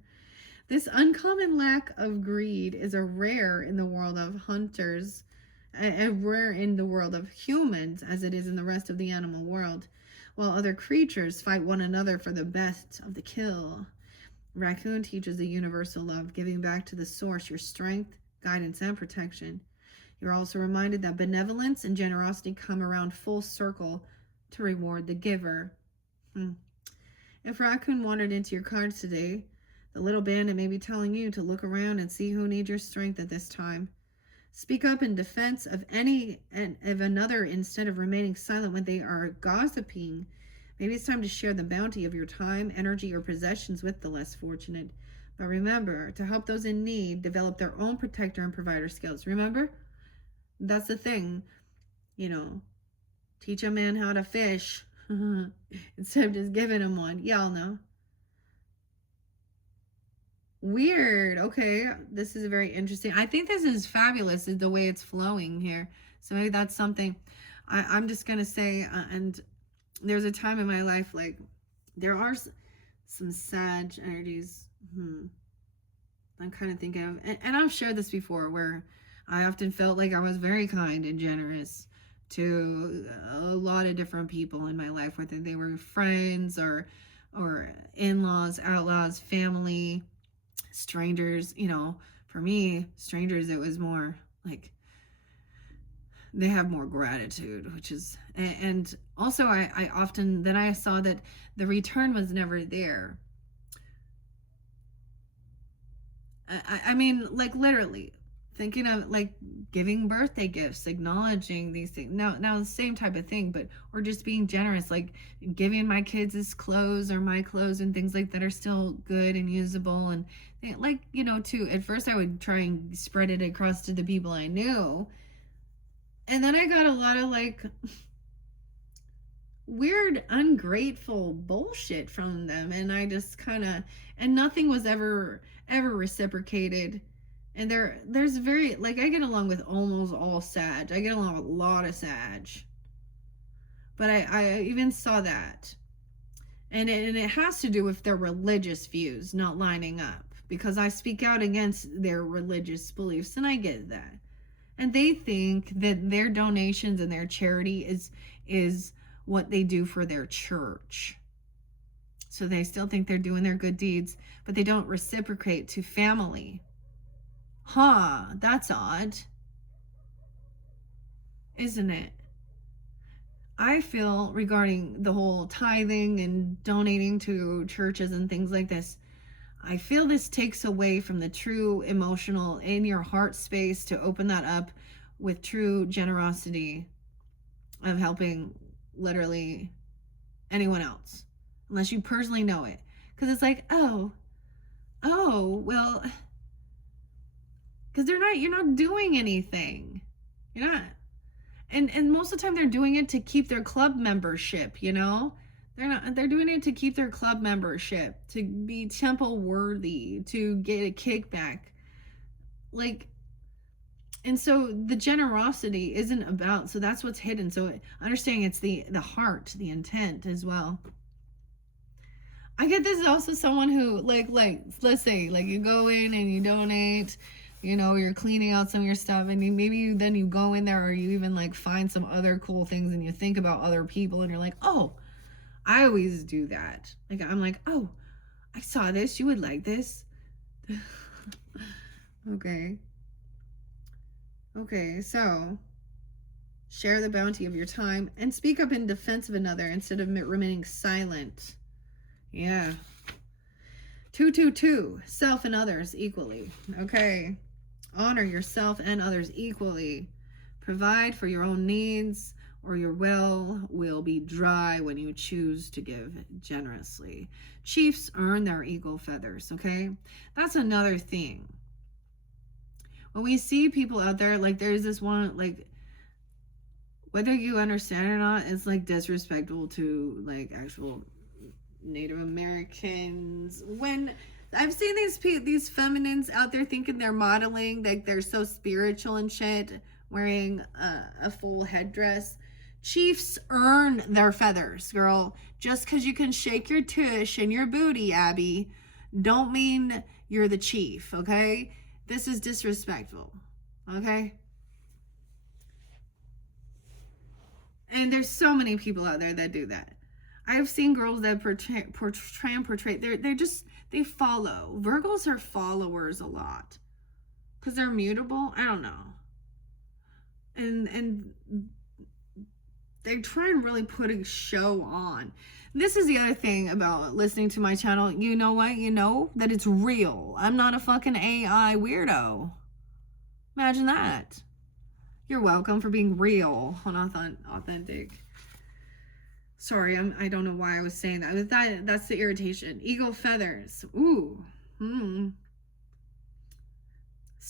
This uncommon lack of greed is a rare in the world of hunters, rare in the world of humans as it is in the rest of the animal world, while other creatures fight one another for the best of the kill. Raccoon teaches the universal love, giving back to the source your strength, guidance, and protection. You're also reminded that benevolence and generosity come around full circle to reward the giver. If Raccoon wandered into your cards today, the little bandit may be telling you to look around and see who needs your strength at this time. Speak up in defense of another instead of remaining silent when they are gossiping. Maybe it's time to share the bounty of your time, energy, or possessions with the less fortunate. But remember, to help those in need develop their own protector and provider skills. Remember? That's the thing. Teach a man how to fish instead of just giving him one. Y'all know. Weird. Okay, this is very interesting. I think this is fabulous, is the way it's flowing here. So maybe that's something I'm just gonna say. And there's a time in my life, like, there are some Sag energies. I'm kind of thinking of, and I've shared this before, where I often felt like I was very kind and generous to a lot of different people in my life, whether they were friends or in-laws, outlaws, family, strangers. For me, strangers, it was more like they have more gratitude, which is, and also I often, then I saw that the return was never there. I mean, like, literally thinking of, like, giving birthday gifts, acknowledging these things. Now the same type of thing, but or just being generous, like giving my kids his clothes or my clothes and things like that are still good and usable. And like, too, at first I would try and spread it across to the people I knew, and then I got a lot of, like, weird, ungrateful bullshit from them, and I just kind of, and nothing was ever reciprocated. And there's very, like, I get along with almost all Sag. I get along with a lot of Sag, but I even saw that, and it has to do with their religious views not lining up, because I speak out against their religious beliefs, and I get that. And they think that their donations and their charity is what they do for their church. So they still think they're doing their good deeds, but they don't reciprocate to family. That's odd, isn't it? I feel, regarding the whole tithing and donating to churches and things like this, I feel this takes away from the true emotional in your heart space to open that up with true generosity of helping literally anyone else, unless you personally know it. Because it's like, oh, well, because you're not doing anything. You're not. And most of the time they're doing it to keep their club membership, they're doing it to keep their club membership, to be temple worthy, to get a kickback. Like, and so the generosity isn't about, so that's what's hidden. So understanding it's the heart, the intent as well. I get this is also someone who, like, let's say, like, you go in and you donate, you're cleaning out some of your stuff, and then you go in there, or you even, like, find some other cool things, and you think about other people, and you're like, oh, I always do that. Like, I'm like, oh, I saw this, you would like this. Okay, so share the bounty of your time and speak up in defense of another instead of remaining silent. Yeah. 222, self and others equally. Okay. Honor yourself and others equally. Provide for your own needs, or your well will be dry when you choose to give generously. Chiefs earn their eagle feathers, okay? That's another thing. When we see people out there, like, there's this one, like, whether you understand it or not, it's, like, disrespectful to, like, actual Native Americans. When I've seen these feminines out there thinking they're modeling, like, they're so spiritual and shit, wearing a full headdress. Chiefs earn their feathers, girl. Just because you can shake your tush and your booty, Abby, don't mean you're the chief, okay? This is disrespectful, okay? And there's so many people out there that do that. I've seen girls that portray. They follow. Virgos are followers a lot because they're mutable. I don't know. and they try and really put a show on. This is the other thing about listening to my channel. You know what? You know that it's real. I'm not a fucking AI weirdo. Imagine that. You're welcome for being real and authentic. Sorry, I don't know why I was saying that. That's the irritation. Eagle feathers. Ooh.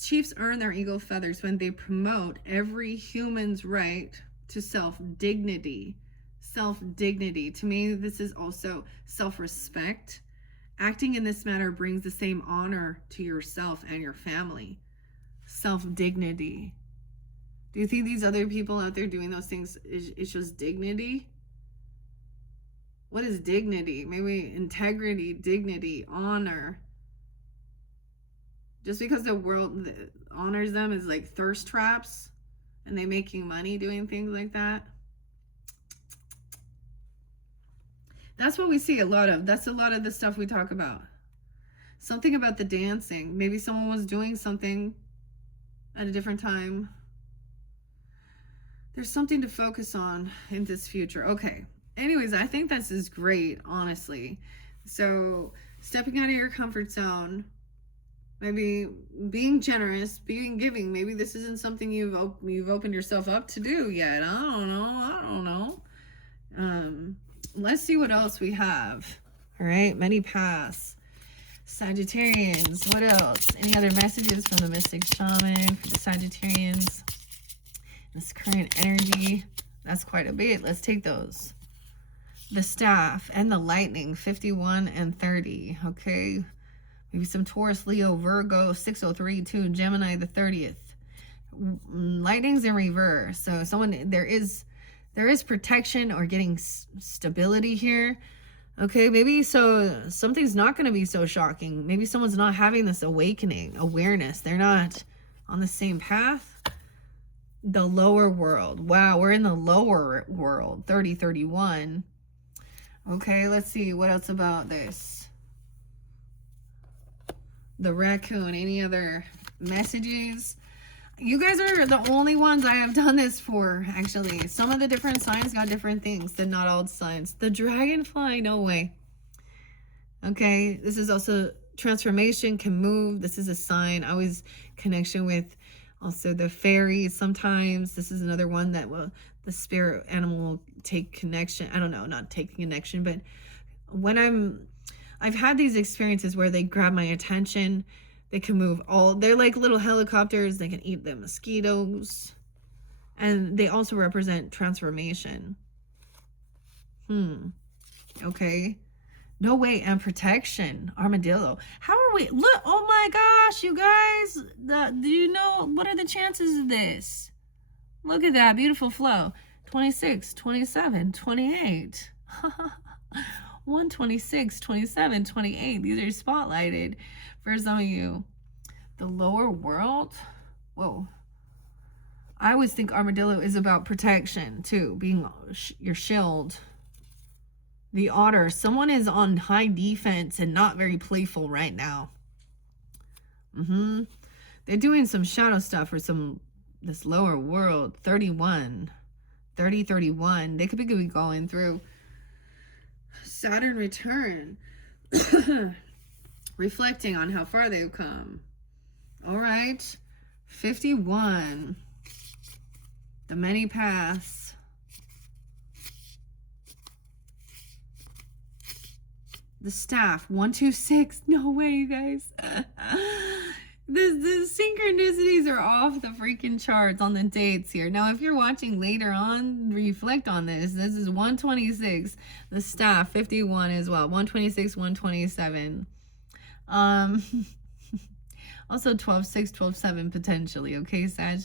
Chiefs earn their eagle feathers when they promote every human's right to self-dignity. Self-dignity. To me, this is also self-respect. Acting in this manner brings the same honor to yourself and your family. Self-dignity. Do you think these other people out there doing those things is just dignity? What is dignity? Maybe integrity, dignity, honor. Just because the world honors them as like thirst traps and they making money doing things like that. That's what we see a lot of. That's a lot of the stuff we talk about. Something about the dancing. Maybe someone was doing something at a different time. There's something to focus on in this future. Okay. Anyways, I think this is great, honestly. So stepping out of your comfort zone, maybe being generous, being giving. Maybe this isn't something you've opened yourself up to do yet. I don't know. Let's see what else we have. All right, many paths. Sagittarians, what else? Any other messages from the mystic shaman for the Sagittarians? This current energy, that's quite a bit. Let's take those. The staff and the lightning, 51 and 30. Okay. Maybe some Taurus, Leo, Virgo, 603, 2, Gemini, the 30th. Lightning's in reverse. So someone, there is protection or getting stability here. Okay, maybe so something's not going to be so shocking. Maybe someone's not having this awakening, awareness. They're not on the same path. The lower world. Wow, we're in the lower world. 30, 31. Okay, let's see. What else about this? The raccoon. Any other messages? You guys are the only ones I have done this for, actually. Some of the different signs got different things. They're not all signs. The dragonfly, no way. Okay, this is also transformation, can move. This is a sign. Always connection with also the fairies sometimes. This is another one that will, the spirit animal will take connection. I don't know, not take connection, but when I've had these experiences where they grab my attention. They can move they're like little helicopters. They can eat the mosquitoes. And they also represent transformation. Okay. No way. And protection. Armadillo. How are we? Look. Oh my gosh, you guys. Do you know, what are the chances of this? Look at that. Beautiful flow. 26, 27, 28. 126, 27, 28. These are spotlighted for some of you. The lower world. Whoa. I always think armadillo is about protection too, being your shield. The otter. Someone is on high defense and not very playful right now. They're doing some shadow stuff for this lower world. 31. 30, 31. They could be going through Saturn return. Reflecting on how far they've come. All right. 51. The many paths. The staff. 126. No way, you guys. The synchronicities are off the freaking charts on the dates here. Now, if you're watching later on, reflect on this. This is 126. The staff, 51 as well. 126, 127. Also 12-6, 12-7 potentially. Okay, Sag.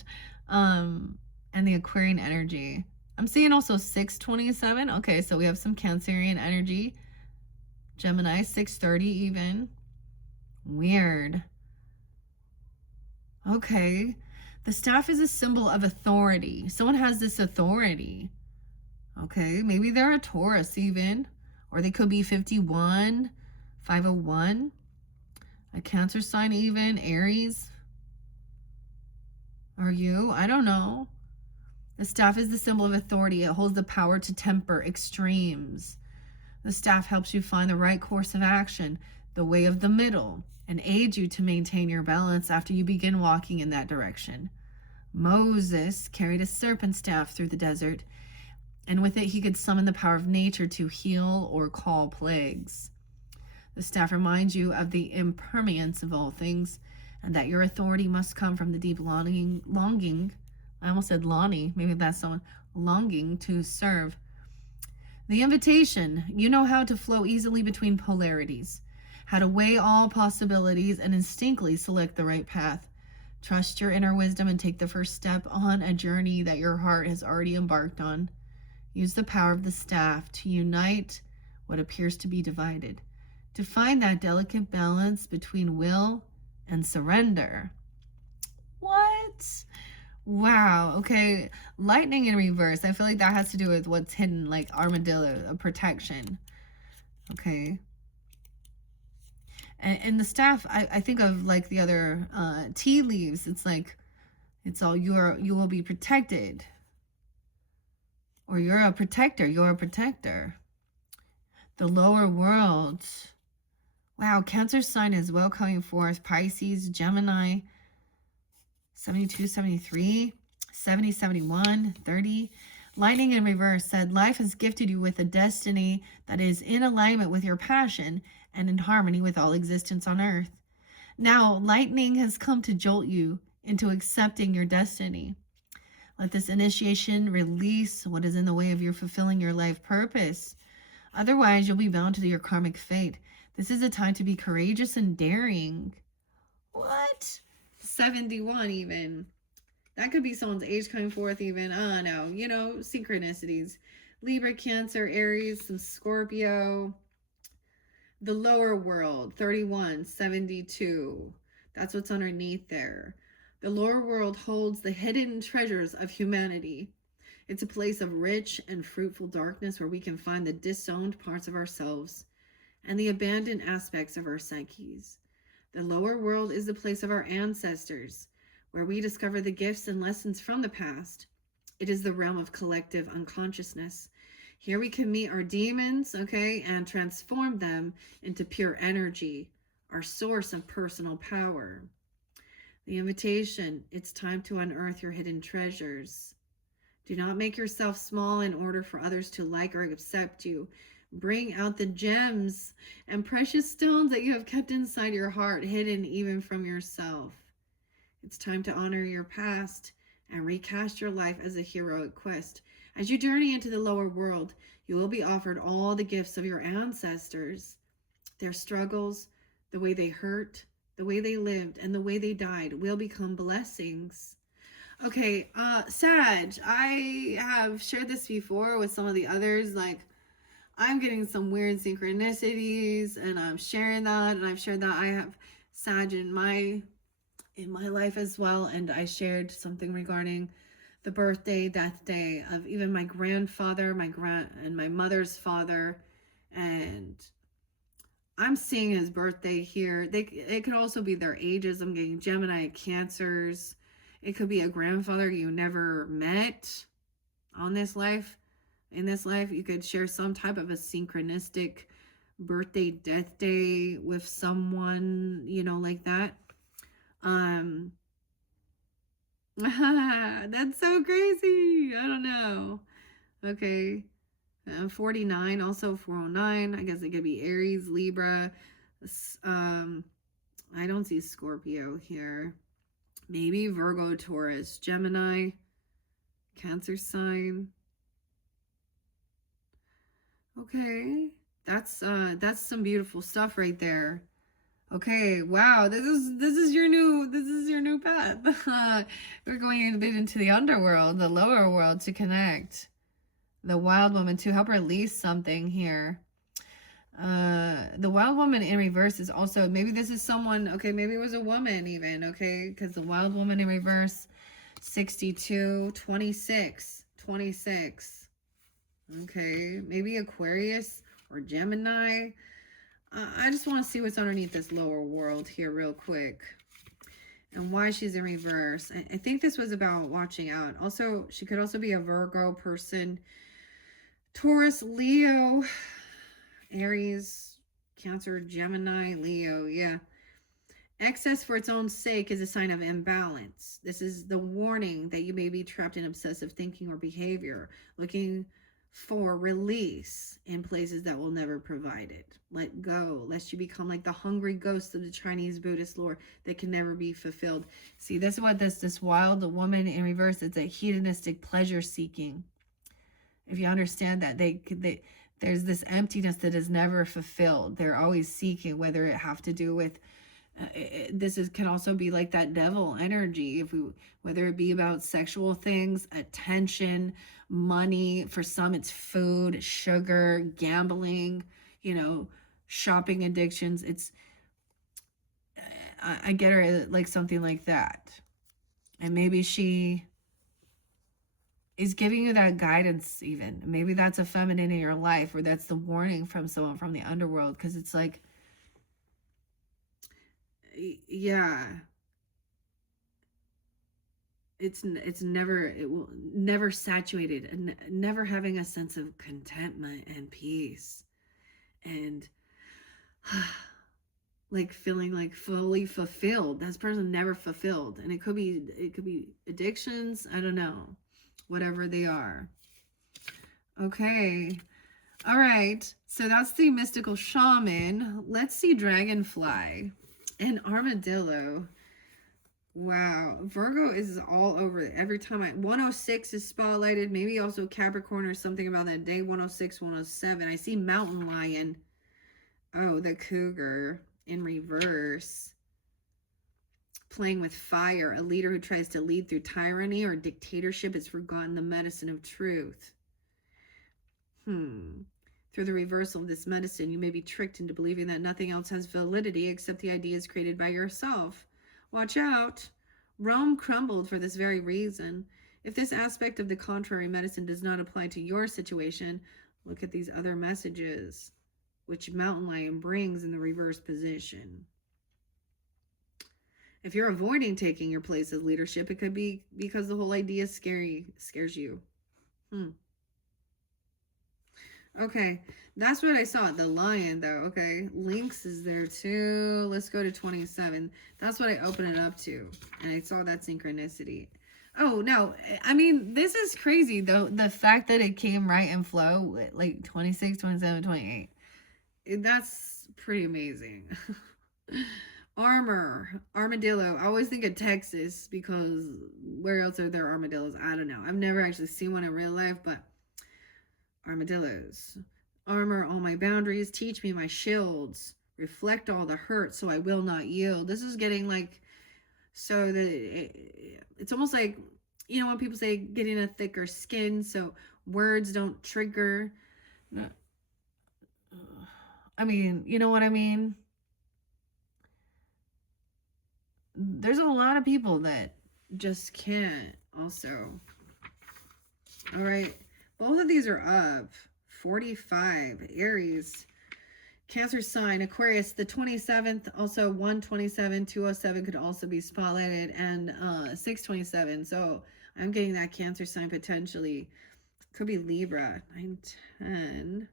And the Aquarian energy. I'm seeing also 627. Okay, so we have some Cancerian energy. Gemini, 630 even. Weird. Okay. The staff is a symbol of authority. Someone has this authority. Okay. Maybe they're a Taurus even. Or they could be 51, 501. A Cancer sign even. Aries. Are you? I don't know. The staff is the symbol of authority. It holds the power to temper extremes. The staff helps you find the right course of action, the way of the middle, and aids you to maintain your balance after you begin walking in that direction. Moses carried a serpent staff through the desert, and with it he could summon the power of nature to heal or call plagues. The staff reminds you of the impermanence of all things, and that your authority must come from the deep longing, I almost said Lonnie, maybe that's someone, longing to serve. The invitation, you know how to flow easily between polarities, how to weigh all possibilities and instinctively select the right path. Trust your inner wisdom and take the first step on a journey that your heart has already embarked on. Use the power of the staff to unite what appears to be divided, to find that delicate balance between will and surrender. What? Wow. Okay. Lightning in reverse. I feel like that has to do with what's hidden, like armadillo, a protection. Okay. And the staff, I think of like the other tea leaves. It's like, it's all you will be protected. Or you're a protector. You're a protector. The lower world. Wow. Cancer sign as well coming forth. Pisces, Gemini. 72, 73, 70, 71, 30. Lightning in reverse said, life has gifted you with a destiny that is in alignment with your passion and in harmony with all existence on earth. Now, lightning has come to jolt you into accepting your destiny. Let this initiation release what is in the way of your fulfilling your life purpose. Otherwise, you'll be bound to your karmic fate. This is a time to be courageous and daring. What? 71 even. That could be someone's age coming forth even. No. You know, synchronicities. Libra, Cancer, Aries, some Scorpio. The lower world, 31, 72. That's what's underneath there. The lower world holds the hidden treasures of humanity. It's a place of rich and fruitful darkness where we can find the disowned parts of ourselves and the abandoned aspects of our psyches. The lower world is the place of our ancestors, where we discover the gifts and lessons from the past. It is the realm of collective unconsciousness. Here we can meet our demons, okay, and transform them into pure energy, our source of personal power. The invitation, it's time to unearth your hidden treasures. Do not make yourself small in order for others to like or accept you. Bring out the gems and precious stones that you have kept inside your heart, hidden even from yourself. It's time to honor your past and recast your life as a heroic quest. As you journey into the lower world, you will be offered all the gifts of your ancestors. Their struggles, the way they hurt, the way they lived, and the way they died will become blessings. Okay, Sag, I have shared this before with some of the others, like, I'm getting some weird synchronicities and I'm sharing that, and I've shared that I have Sag in my life as well, and I shared something regarding the birthday, death day of even my grandfather, and my mother's father, and I'm seeing his birthday here. It could also be their ages. I'm getting Gemini, Cancers. It could be a grandfather you never met on this life. In this life, you could share some type of a synchronistic birthday, death day with someone, you know, like that. That's so crazy. I don't know. Okay. 49, also 409. I guess it could be Aries, Libra. I don't see Scorpio here. Maybe Virgo, Taurus, Gemini, Cancer sign. Okay, that's some beautiful stuff right there. Okay, wow, this is your new path. We're going a bit into the underworld, the lower world, to connect. The wild woman, to help release something here. The wild woman in reverse is also, maybe this is someone, okay, maybe it was a woman even, okay, because the wild woman in reverse, 62, 26, 26. Okay, maybe Aquarius or Gemini. I just want to see what's underneath this lower world here real quick. and why she's in reverse. I think this was about watching out. Also, she could also be a Virgo person. Taurus, Leo, Aries, Cancer, Gemini, Leo. Yeah. Excess for its own sake is a sign of imbalance. This is the warning that you may be trapped in obsessive thinking or behavior, looking for release in places that will never provide it. Let go, lest you become like the hungry ghost of the Chinese Buddhist lore that can never be fulfilled. See, this is what this wild woman in reverse, it's a hedonistic pleasure seeking. If you understand that, there's this emptiness that is never fulfilled. They're always seeking, whether it have to do with can also be like that devil energy, whether it be about sexual things, attention, money. For some it's food, sugar, gambling, shopping addictions. I get her like something like that. And maybe she is giving you that guidance. Even maybe that's a feminine in your life, or that's the warning from someone from the underworld, because it's like, yeah, it will never saturated, and never having a sense of contentment and peace, and like feeling like fully fulfilled. That person never fulfilled. And it could be addictions, I don't know, whatever they are. Okay, all right, so that's the mystical shaman. Let's see dragonfly and armadillo. Wow, Virgo is all over it. Every time 106 is spotlighted, maybe also Capricorn or something about that day. 106, 107. I see mountain lion. Oh, the cougar in reverse. Playing with fire. A leader who tries to lead through tyranny or dictatorship has forgotten the medicine of truth. Through the reversal of this medicine, you may be tricked into believing that nothing else has validity except the ideas created by yourself. Watch out. Rome crumbled for this very reason. If this aspect of the contrary medicine does not apply to your situation, look at these other messages, which Mountain Lion brings in the reverse position. If you're avoiding taking your place as leadership, it could be because the whole idea scares you. Okay, that's what I saw. The lion, though. Okay, Lynx is there too. Let's go to 27. That's what I opened it up to, and I saw that synchronicity. Oh no, I mean, this is crazy though. The fact that it came right in flow, like 26, 27, 28. That's pretty amazing. Armadillo. I always think of Texas because where else are there armadillos? I don't know. I've never actually seen one in real life, but armadillos. Armor all my boundaries, teach me my shields, reflect all the hurt so I will not yield. This is getting like, so that it's almost like, when people say getting a thicker skin, so words don't trigger. I mean, you know what I mean? There's a lot of people that just can't also. All right. Both of these are up. 45. Aries. Cancer sign. Aquarius. The 27th. Also 127. 207 could also be spotlighted. And 627. So I'm getting that Cancer sign potentially. Could be Libra. 910.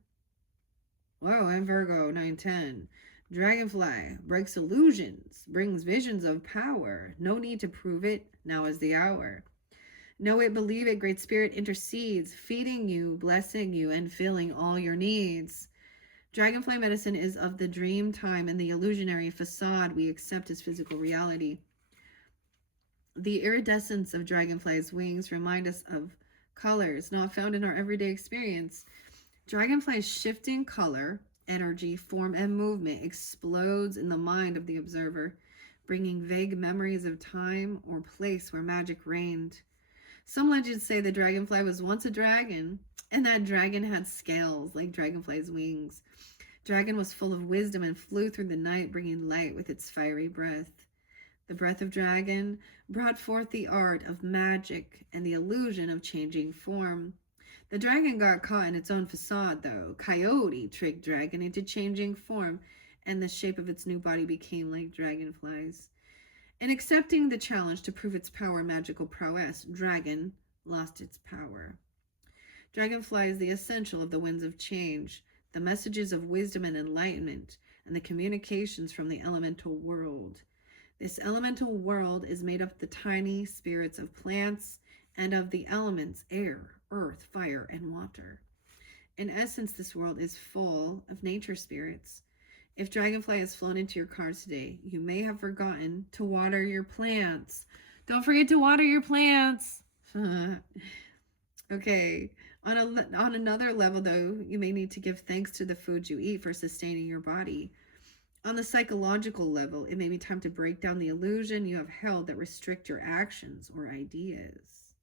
Whoa, I'm Virgo. 910. Dragonfly. Breaks illusions. Brings visions of power. No need to prove it. Now is the hour. Know it, believe it, Great Spirit intercedes, feeding you, blessing you, and filling all your needs. Dragonfly medicine is of the dream time and the illusionary facade we accept as physical reality. The iridescence of dragonfly's wings remind us of colors not found in our everyday experience. Dragonfly's shifting color, energy, form, and movement explodes in the mind of the observer, bringing vague memories of time or place where magic reigned. Some legends say the dragonfly was once a dragon, and that dragon had scales like dragonfly's wings. Dragon was full of wisdom and flew through the night, bringing light with its fiery breath. The breath of dragon brought forth the art of magic and the illusion of changing form. The dragon got caught in its own facade, though. Coyote tricked dragon into changing form, and the shape of its new body became like dragonflies. In accepting the challenge to prove its power, magical prowess, dragon lost its power. Dragonfly is the essential of the winds of change, the messages of wisdom and enlightenment, and the communications from the elemental world. This elemental world is made up of the tiny spirits of plants and of the elements air, earth, fire, and water. In essence, this world is full of nature spirits. If Dragonfly has flown into your car today, you may have forgotten to water your plants. Don't forget to water your plants. Okay. On another level, though, you may need to give thanks to the food you eat for sustaining your body. On the psychological level, it may be time to break down the illusion you have held that restrict your actions or ideas.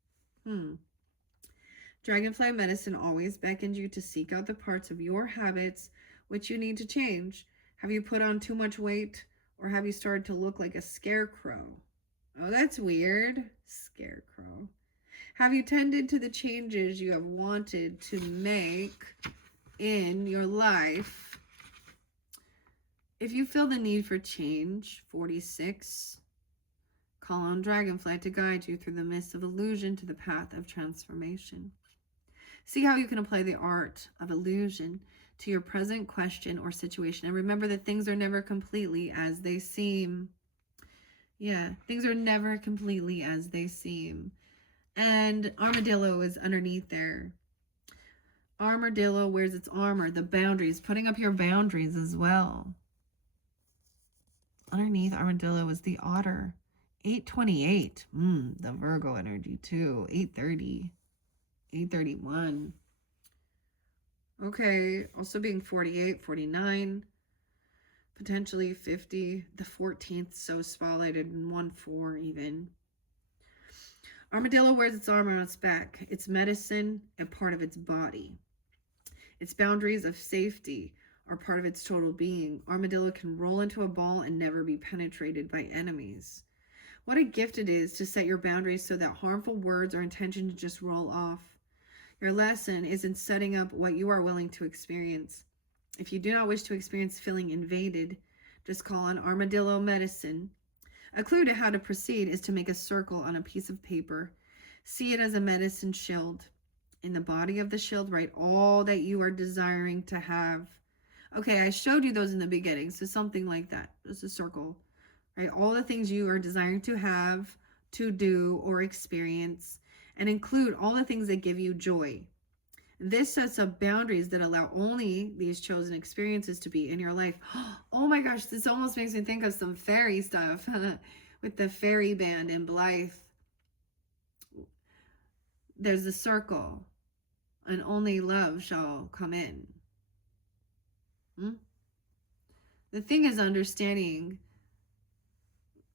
Dragonfly medicine always beckons you to seek out the parts of your habits which you need to change. Have you put on too much weight, or have you started to look like a scarecrow? Oh, that's weird. Scarecrow. Have you tended to the changes you have wanted to make in your life? If you feel the need for change, 46, call on Dragonfly to guide you through the mist of illusion to the path of transformation. See how you can apply the art of illusion to your present question or situation. And remember that things are never completely as they seem. Yeah, things are never completely as they seem. And armadillo is underneath there. Armadillo wears its armor, the boundaries, putting up your boundaries as well. Underneath armadillo is the otter. 828. The Virgo energy too. 830. 831. Okay, also being 48, 49, potentially 50. The 14th so spotlighted in 1-4 even. Armadillo wears its armor on its back, its medicine, and part of its body. Its boundaries of safety are part of its total being. Armadillo can roll into a ball and never be penetrated by enemies. What a gift it is to set your boundaries so that harmful words or intentions just roll off. Your lesson is in setting up what you are willing to experience. If you do not wish to experience feeling invaded, just call on armadillo medicine. A clue to how to proceed is to make a circle on a piece of paper. See it as a medicine shield. In the body of the shield, write all that you are desiring to have. Okay, I showed you those in the beginning, so something like that. Just a circle. Right? All the things you are desiring to have, to do, or experience, and include all the things that give you joy. This sets up boundaries that allow only these chosen experiences to be in your life. Oh my gosh, this almost makes me think of some fairy stuff with the fairy band in Blythe. There's a circle, and only love shall come in. The thing is understanding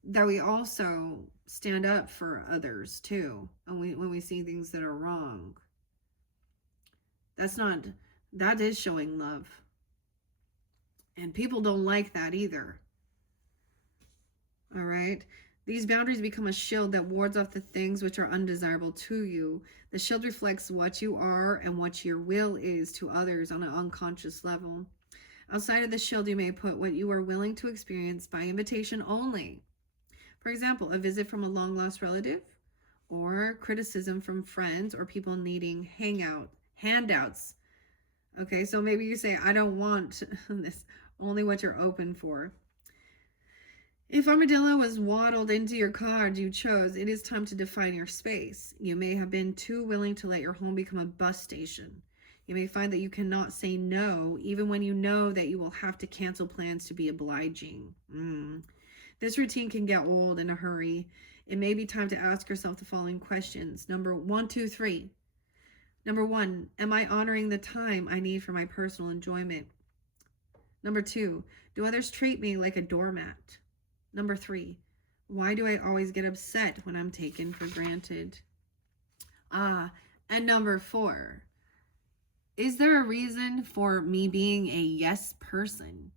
that we also stand up for others too, and when we see things that are wrong. That is showing love. And people don't like that either. All right? These boundaries become a shield that wards off the things which are undesirable to you. The shield reflects what you are and what your will is to others on an unconscious level. Outside of the shield, you may put what you are willing to experience by invitation only. For example, a visit from a long-lost relative, or criticism from friends or people needing handouts. Okay, so maybe you say, I don't want this, only what you're open for. If armadillo was waddled into your card you chose, it is time to define your space. You may have been too willing to let your home become a bus station. You may find that you cannot say no, even when you know that you will have to cancel plans to be obliging. This routine can get old in a hurry. It may be time to ask yourself the following questions. Number 1, 2, 3. Number 1, am I honoring the time I need for my personal enjoyment? Number 2, do others treat me like a doormat? Number 3, why do I always get upset when I'm taken for granted? And number 4, is there a reason for me being a yes person?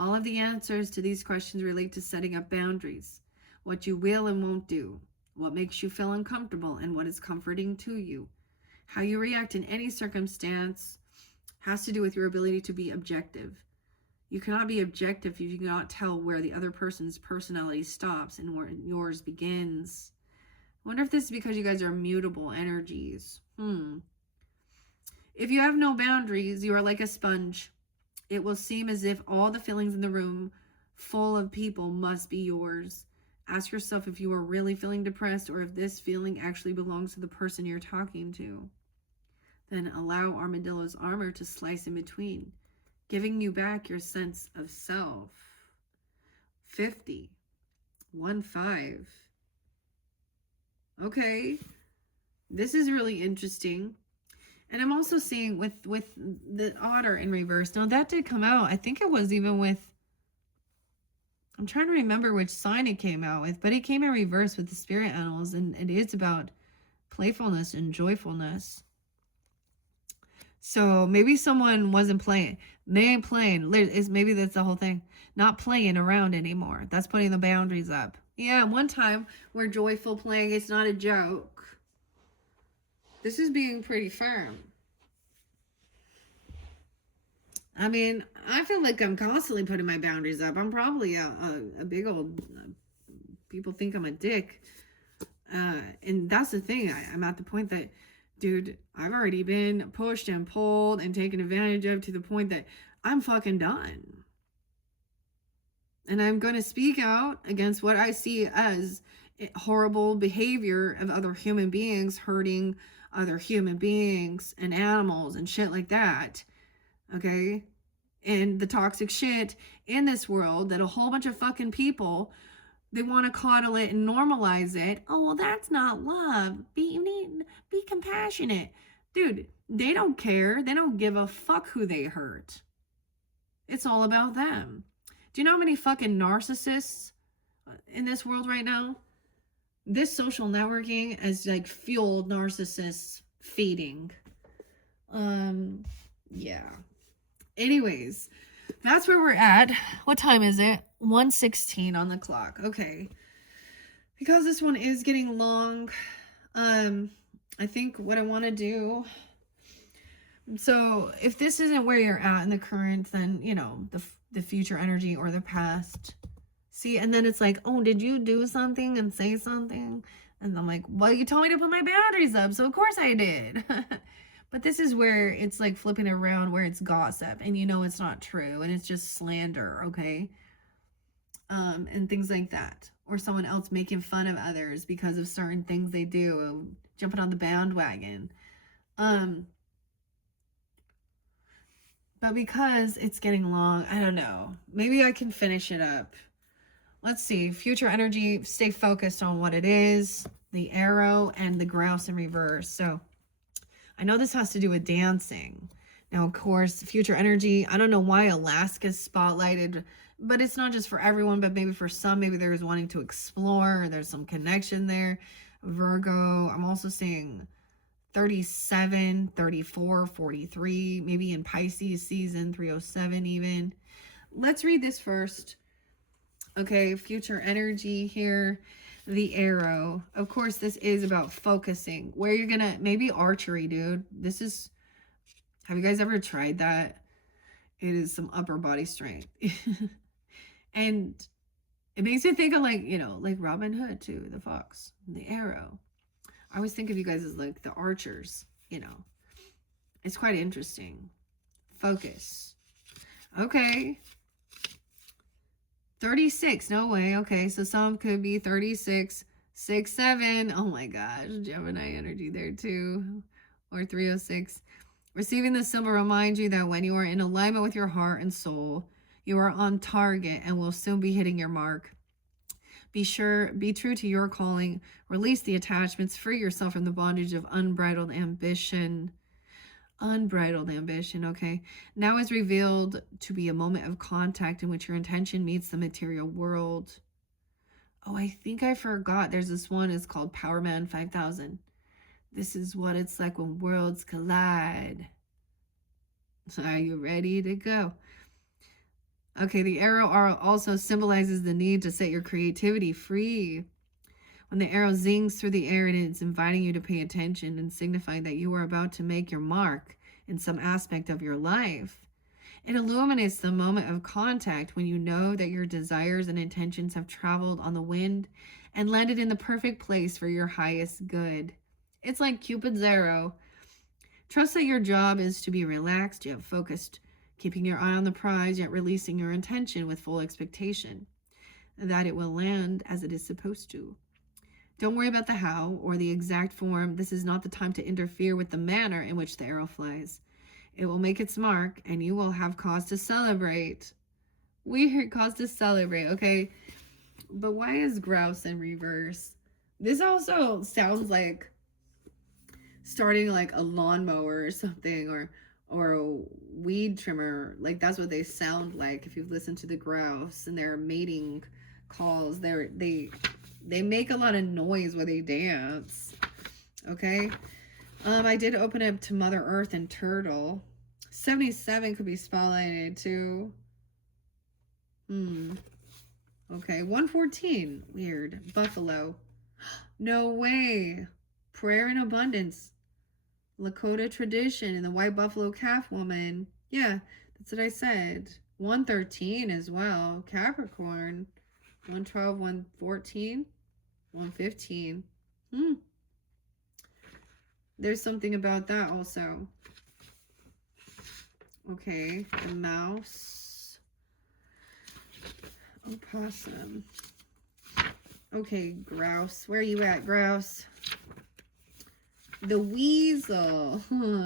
All of the answers to these questions relate to setting up boundaries, what you will and won't do, what makes you feel uncomfortable and what is comforting to you. How you react in any circumstance has to do with your ability to be objective. You cannot be objective if you cannot tell where the other person's personality stops and where yours begins. I wonder if this is because you guys are mutable energies. If you have no boundaries, you are like a sponge. It will seem as if all the feelings in the room full of people must be yours. Ask yourself if you are really feeling depressed or if this feeling actually belongs to the person you're talking to. Then allow Armadillo's armor to slice in between, giving you back your sense of self. 50. 1-5. Okay. This is really interesting. And I'm also seeing with the otter in reverse. Now that did come out. I think it was even with, I'm trying to remember which sign it came out with, but it came in reverse with the spirit animals, and it is about playfulness and joyfulness. So maybe someone wasn't playing. They ain't playing. Maybe that's the whole thing. Not playing around anymore. That's putting the boundaries up. Yeah, one time we're joyful playing. It's not a joke. This is being pretty firm. I mean, I feel like I'm constantly putting my boundaries up. I'm probably a big old... people think I'm a dick. And that's the thing. I'm at the point that, dude, I've already been pushed and pulled and taken advantage of to the point that I'm fucking done. And I'm going to speak out against what I see as horrible behavior of other human beings hurting other human beings and animals and shit like that. Okay? And the toxic shit in this world that a whole bunch of fucking people, they want to coddle it and normalize it. Oh, well, that's not love. Be compassionate. Dude, they don't care. They don't give a fuck who they hurt. It's all about them. Do you know how many fucking narcissists in this world right now? This social networking has like fueled narcissists feeding. Yeah. Anyways, that's where we're at. What time is it? 1:16 on the clock. Okay. Because this one is getting long, I think what I want to do. So if this isn't where you're at in the current, then, you know, the future energy or the past. See, and then it's like, oh, did you do something and say something? And I'm like, well, you told me to put my boundaries up, so of course I did. But this is where it's like flipping around, where it's gossip and you know it's not true and it's just slander, okay? And things like that. Or someone else making fun of others because of certain things they do, jumping on the bandwagon. But because it's getting long, I don't know. Maybe I can finish it up. Let's see. Future energy, stay focused on what it is. The arrow and the grouse in reverse. So I know this has to do with dancing. Now, of course, future energy, I don't know why Alaska's spotlighted, but it's not just for everyone, but maybe for some, maybe there's wanting to explore, or there's some connection there. Virgo, I'm also seeing 37, 34, 43, maybe in Pisces season, 307 even. Let's read this first. Okay, future energy here. The arrow. Of course, this is about focusing. Where you're gonna, maybe archery, dude. This is, have you guys ever tried that? It is some upper body strength. And it makes me think of like, you know, like Robin Hood too, the fox, the arrow. I always think of you guys as like the archers, you know. It's quite interesting. Focus. Okay. 36. No way. Okay. So some could be 36, 6, 7. Oh my gosh. Gemini energy there too. Or 306. Receiving this symbol reminds you that when you are in alignment with your heart and soul, you are on target and will soon be hitting your mark. Be true to your calling, release the attachments, free yourself from the bondage of unbridled ambition. Unbridled ambition, okay. Now is revealed to be a moment of contact in which your intention meets the material world. Oh, I think I forgot. There's this one, it's called Power Man 5000. This is what it's like when worlds collide. Are you ready to go? Okay, the arrow also symbolizes the need to set your creativity free. When the arrow zings through the air, it's inviting you to pay attention and signifying that you are about to make your mark in some aspect of your life. It illuminates the moment of contact when you know that your desires and intentions have traveled on the wind and landed in the perfect place for your highest good. It's like Cupid's arrow. Trust that your job is to be relaxed, yet focused, keeping your eye on the prize, yet releasing your intention with full expectation that it will land as it is supposed to. Don't worry about the how or the exact form. This is not the time to interfere with the manner in which the arrow flies. It will make its mark, and you will have cause to celebrate. Weird, cause to celebrate, okay? But why is grouse in reverse? This also sounds like starting like a lawnmower or something, or a weed trimmer. Like that's what they sound like if you've listened to the grouse and their mating calls. They make a lot of noise when they dance. Okay. I did open up to Mother Earth and Turtle. 77 could be spotlighted too. Okay, 114. Weird. Buffalo. No way. Prayer in abundance. Lakota tradition and the white buffalo calf woman. Yeah, that's what I said. 113 as well. Capricorn. 112, 114, 115. There's something about that also. Okay, the mouse. Opossum. Okay, grouse. Where are you at, grouse? The weasel.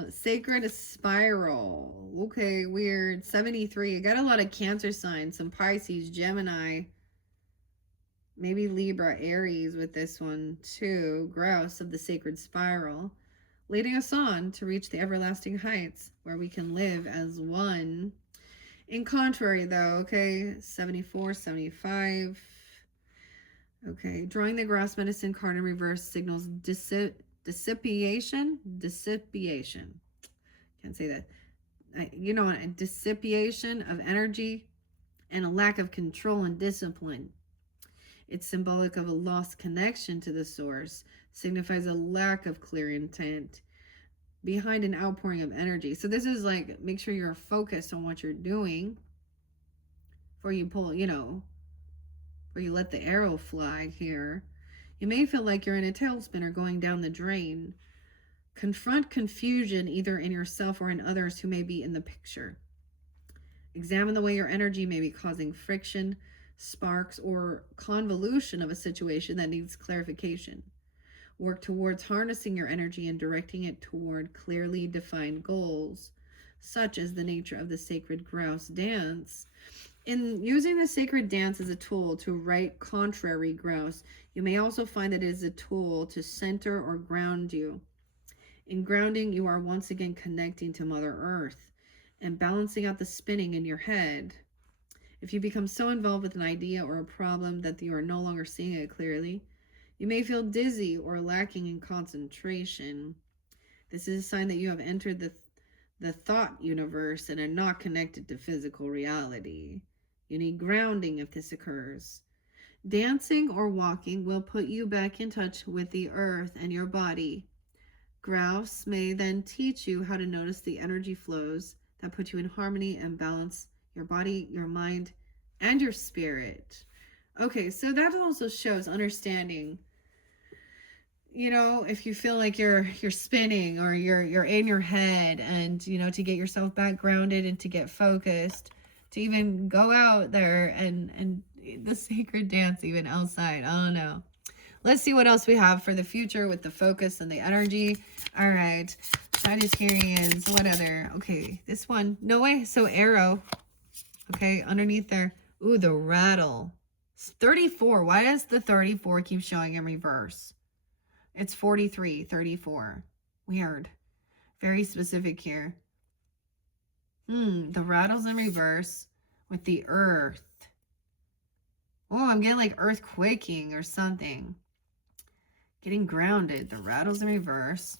Sacred spiral. Okay, weird. 73. I got a lot of Cancer signs. Some Pisces, Gemini. Maybe Libra, Aries with this one too. Grouse of the sacred spiral. Leading us on to reach the everlasting heights where we can live as one. In contrary, though, okay, 74, 75. Okay, drawing the grass medicine card in reverse signals dissipation. Can't say that. You know, a dissipation of energy and a lack of control and discipline. It's symbolic of a lost connection to the source, signifies a lack of clear intent behind an outpouring of energy. So this is like, make sure you're focused on what you're doing before you pull, where you let the arrow fly here. You may feel like you're in a tailspin or going down the drain. Confront confusion either in yourself or in others who may be in the picture. Examine the way your energy may be causing friction, sparks, or convolution of a situation that needs clarification. Work towards harnessing your energy and directing it toward clearly defined goals, such as the nature of the sacred grouse dance. In using the sacred dance as a tool to right contrary grouse, you may also find that it is a tool to center or ground you. In grounding, you are once again connecting to Mother Earth and balancing out the spinning in your head. If you become so involved with an idea or a problem that you are no longer seeing it clearly, you may feel dizzy or lacking in concentration. This is a sign that you have entered the thought universe and are not connected to physical reality. You need grounding if this occurs. Dancing or walking will put you back in touch with the earth and your body. Grouse may then teach you how to notice the energy flows that put you in harmony and balance your body, your mind, and your spirit. Okay, so that also shows understanding. If you feel like you're spinning or you're in your head, and to get yourself back grounded and to get focused, to even go out there and the sacred dance even outside. Oh no. Let's see what else we have for the future with the focus and the energy. All right, Sagittarians. What other? Okay, this one. No way. So arrow. Okay, underneath there. Ooh, the rattle. 34. Why does the 34 keep showing in reverse? It's 43, 34. Weird. Very specific here. The rattle's in reverse with the earth. Oh, I'm getting like earthquaking or something. Getting grounded. The rattle's in reverse.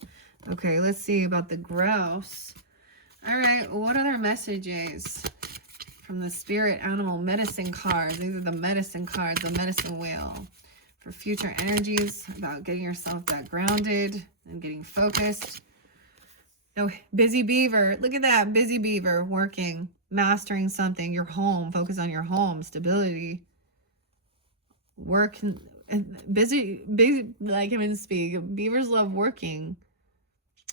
Okay, let's see about the grouse. All right, what other messages from the spirit animal medicine cards? These are the medicine cards, the medicine wheel. For future energies, about getting yourself back grounded and getting focused. No, busy beaver. Look at that, busy beaver working. mastering something, your home, focus on your home, stability, work, busy, I can't even speak. Beavers love working.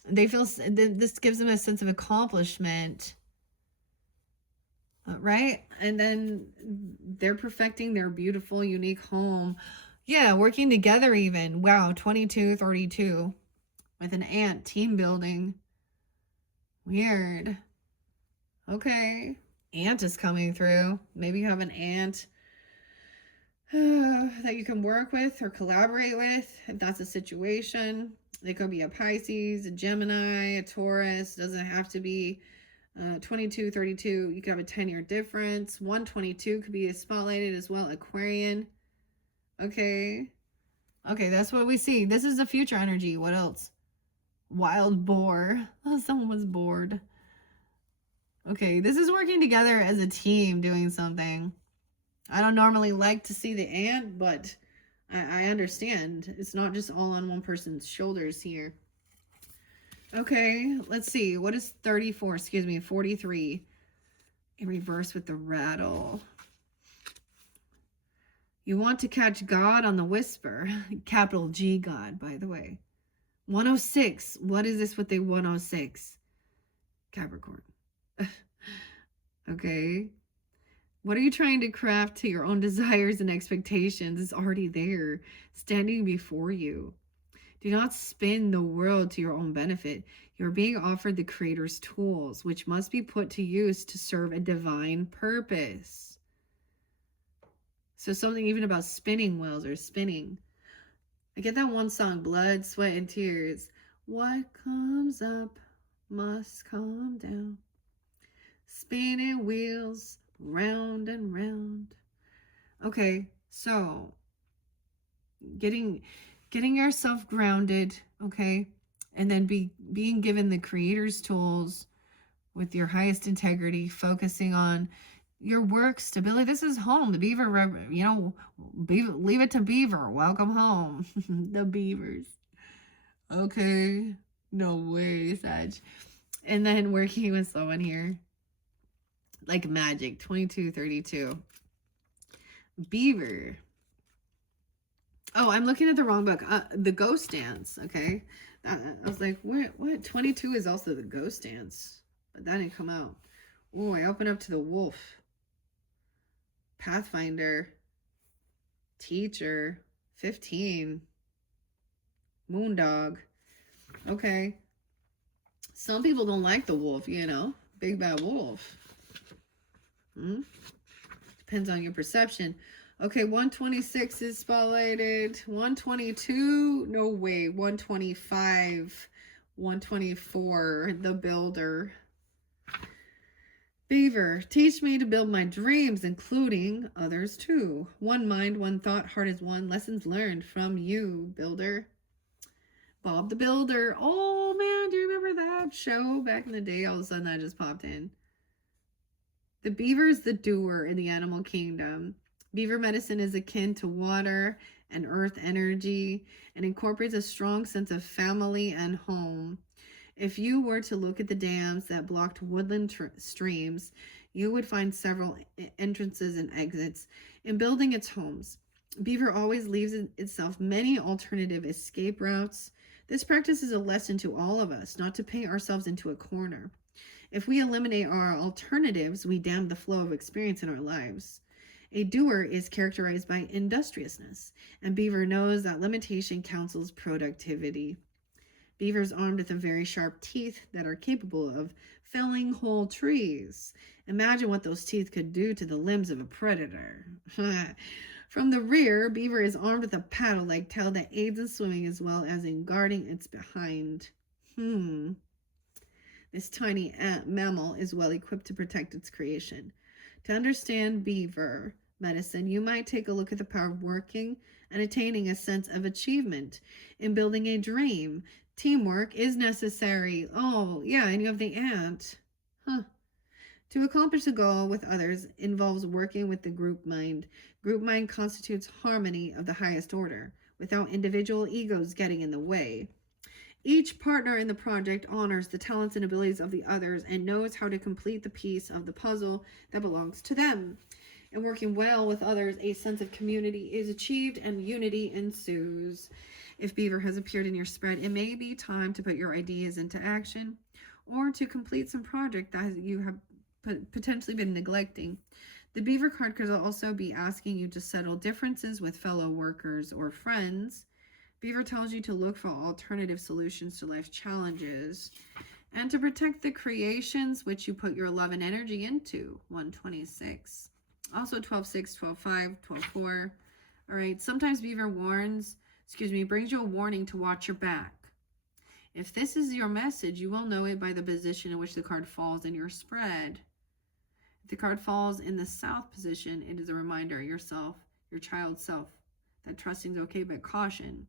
They feel, this gives them a sense of accomplishment, right? And then they're perfecting their beautiful, unique home. Yeah, working together even. Wow, 2232 with an ant, team building. Weird. Okay. Ant is coming through. Maybe you have an ant that you can work with or collaborate with if that's a situation. It could be a Pisces, a Gemini, a Taurus. Doesn't have to be 2232. You could have a 10-year difference. 122 could be a spotlighted as well. Aquarian. Okay. Okay, that's what we see. This is the future energy. What else? Wild boar. Oh, someone was bored. Okay, this is working together as a team doing something. I don't normally like to see the ant, but I understand. It's not just all on one person's shoulders here. Okay, let's see. What is 34? Excuse me, 43 in reverse with the rattle. You want to catch God on the whisper. Capital G God, by the way. 106. What is this with the 106? Capricorn. Okay. What are you trying to craft to your own desires and expectations? It's already there, standing before you. Do not spin the world to your own benefit. You're being offered the Creator's tools, which must be put to use to serve a divine purpose. So something even about spinning wheels or spinning. I get that one song, Blood, Sweat, and Tears. What comes up must come down. Spinning wheels round and round. Okay, so getting yourself grounded, okay, and then being given the Creator's tools with your highest integrity, focusing on your work stability. This is home. The beaver, you know, leave it to beaver. Welcome home. The beavers. Okay, no way, Sag. And then working with someone here like magic. 2232 beaver. Oh, I'm looking at the wrong book. The ghost dance. Okay, I was like, what 22 is also the ghost dance, but that didn't come out. Oh, I open up to the wolf. Pathfinder. Teacher. 15. Moondog. Okay, some people don't like the wolf, you know, big bad wolf. Depends on your perception. Okay, 126 is spotlighted. 122, no way. 125, 124, the builder. Beaver, teach me to build my dreams, including others too. One mind, one thought, heart is one. Lessons learned from you, builder. Bob the Builder. Oh man, do you remember that show back in the day? All of a sudden that just popped in. The beaver is the doer in the animal kingdom. Beaver medicine is akin to water and earth energy and incorporates a strong sense of family and home. If you were to look at the dams that blocked woodland streams, you would find several entrances and exits in building its homes. Beaver always leaves itself many alternative escape routes. This practice is a lesson to all of us, not to paint ourselves into a corner. If we eliminate our alternatives, we dam the flow of experience in our lives. A doer is characterized by industriousness, and Beaver knows that limitation counsels productivity. Beaver is armed with very sharp teeth that are capable of felling whole trees. Imagine what those teeth could do to the limbs of a predator. From the rear, Beaver is armed with a paddle-like tail that aids in swimming as well as in guarding its behind. This tiny mammal is well equipped to protect its creation. To understand beaver medicine, you might take a look at the power of working and attaining a sense of achievement in building a dream. Teamwork is necessary. Oh, yeah, and you have the ant. To accomplish a goal with others involves working with the group mind. Group mind constitutes harmony of the highest order, without individual egos getting in the way. Each partner in the project honors the talents and abilities of the others and knows how to complete the piece of the puzzle that belongs to them. In working well with others, a sense of community is achieved and unity ensues. If Beaver has appeared in your spread, it may be time to put your ideas into action or to complete some project that you have potentially been neglecting. The Beaver card could also be asking you to settle differences with fellow workers or friends. Beaver tells you to look for alternative solutions to life's challenges and to protect the creations which you put your love and energy into. 126. Also 12-6, 12-5, 12-4. All right. Sometimes Beaver brings you a warning to watch your back. If this is your message, you will know it by the position in which the card falls in your spread. If the card falls in the south position, it is a reminder yourself, your child self, that trusting is okay, but caution.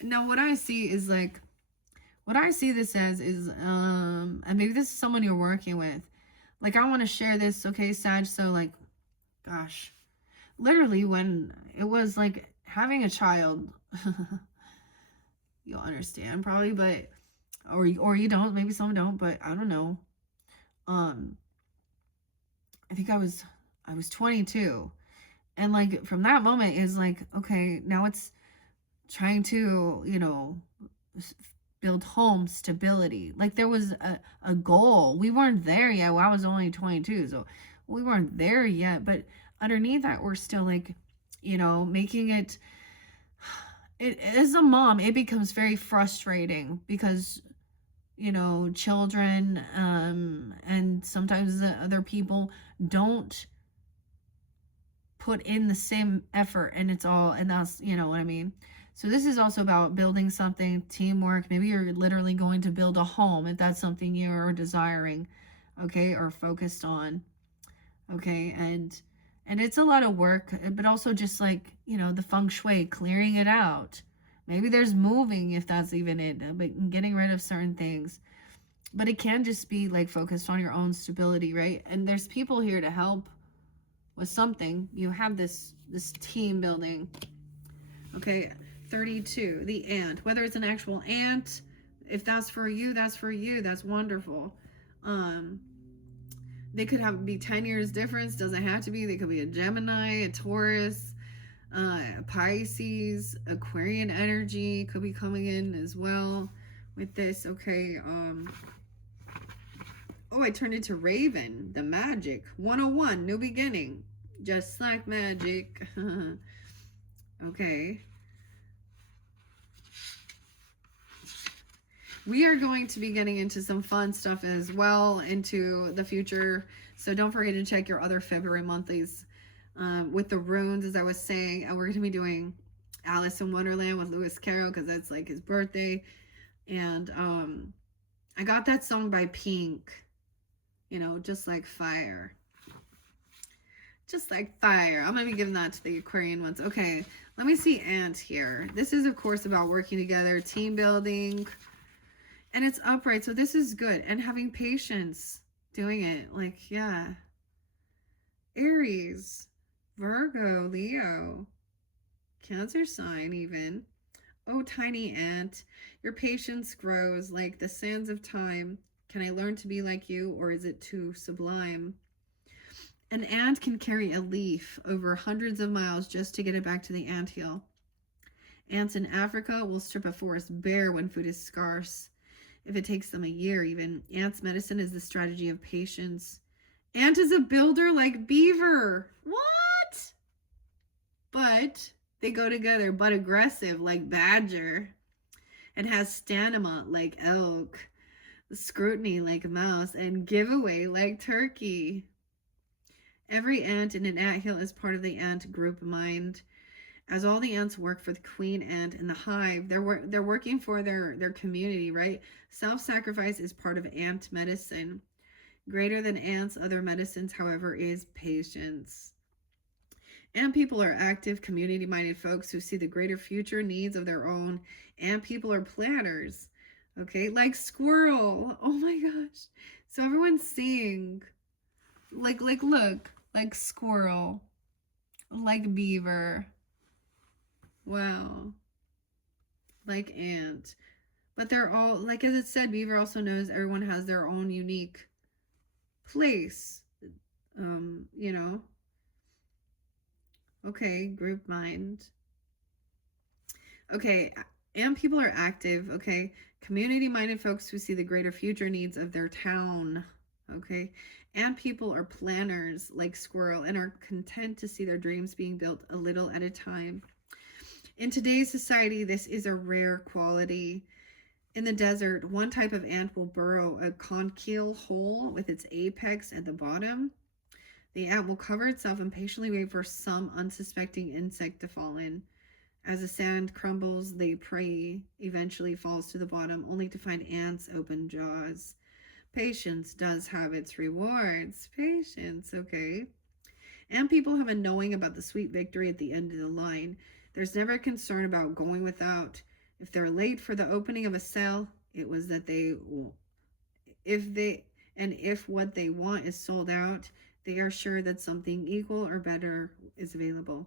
Now, what I see is like, what I see this as is, and maybe this is someone you're working with. Like, I want to share this, okay, Sag? So, like, gosh, literally when it was like having a child, you'll understand probably, but, or you don't, maybe some don't, but I don't know. I think I was 22. And like, from that moment is like, okay, now it's trying to, build home stability. Like there was a goal. We weren't there yet. Well, I was only 22, so we weren't there yet. But underneath that, we're still like, making it. As a mom, it becomes very frustrating because, children and sometimes the other people don't put in the same effort, and that's, what I mean. So this is also about building something, teamwork. Maybe you're literally going to build a home if that's something you're desiring, okay, or focused on, okay, and it's a lot of work, but also just like, the feng shui, clearing it out. Maybe there's moving if that's even it, but getting rid of certain things. But it can just be like focused on your own stability, right? And there's people here to help with something. You have this team building, okay. 32, the ant. Whether it's an actual ant, if that's for you, that's wonderful. They could be 10 years difference, doesn't have to be. They could be a Gemini, a Taurus, Pisces, Aquarian energy could be coming in as well with this, okay. I turned into Raven, the magic. 101, new beginning, just like magic. Okay. We are going to be getting into some fun stuff as well into the future. So don't forget to check your other February monthlies with the runes, as I was saying. And we're going to be doing Alice in Wonderland with Lewis Carroll because that's like his birthday. And I got that song by Pink, just like fire. Just like fire. I'm going to be giving that to the Aquarian ones. Okay, let me see Ant here. This is, of course, about working together, team building. And it's upright, so this is good. And having patience doing it. Like, yeah. Aries, Virgo, Leo, Cancer sign even. Oh, tiny ant, your patience grows like the sands of time. Can I learn to be like you, or is it too sublime? An ant can carry a leaf over hundreds of miles just to get it back to the anthill. Ants in Africa will strip a forest bare when food is scarce. If it takes them a year even. Ants' medicine is the strategy of patience. Ant is a builder like beaver. What? But they go together, but aggressive like badger. And has stamina like elk. Scrutiny like mouse. And giveaway like turkey. Every ant in an anthill is part of the ant group mind. As all the ants work for the queen ant in the hive, they're working for their community, right? Self-sacrifice is part of ant medicine. Greater than ants, other medicines, however, is patience. Ant people are active, community-minded folks who see the greater future needs of their own. Ant people are planners, okay? Like squirrel. Oh my gosh. So everyone's seeing, look, like squirrel, like beaver. Wow. Like ant. But they're all, like as it said, Beaver also knows everyone has their own unique place. You know. Okay, group mind. Okay, and people are active, okay? Community-minded folks who see the greater future needs of their town, okay? And people are planners like Squirrel and are content to see their dreams being built a little at a time. In today's society, this is a rare quality. In the desert, one type of ant will burrow a conchile hole with its apex at the bottom. The ant will cover itself and patiently wait for some unsuspecting insect to fall in. As the sand crumbles, the prey eventually falls to the bottom, only to find ants' open jaws. Patience does have its rewards. Patience, okay. And people have a knowing about the sweet victory at the end of the line. There's never a concern about going without. If they're late for the opening of a cell, it was that if what they want is sold out, they are sure that something equal or better is available.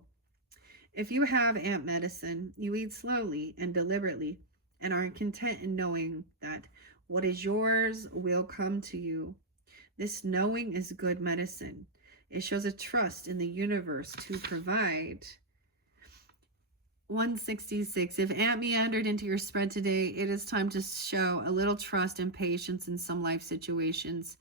If you have ant medicine, you eat slowly and deliberately and are content in knowing that what is yours will come to you. This knowing is good medicine. It shows a trust in the universe to provide. 166. If ant meandered into your spread today, it is time to show a little trust and patience in some life situations.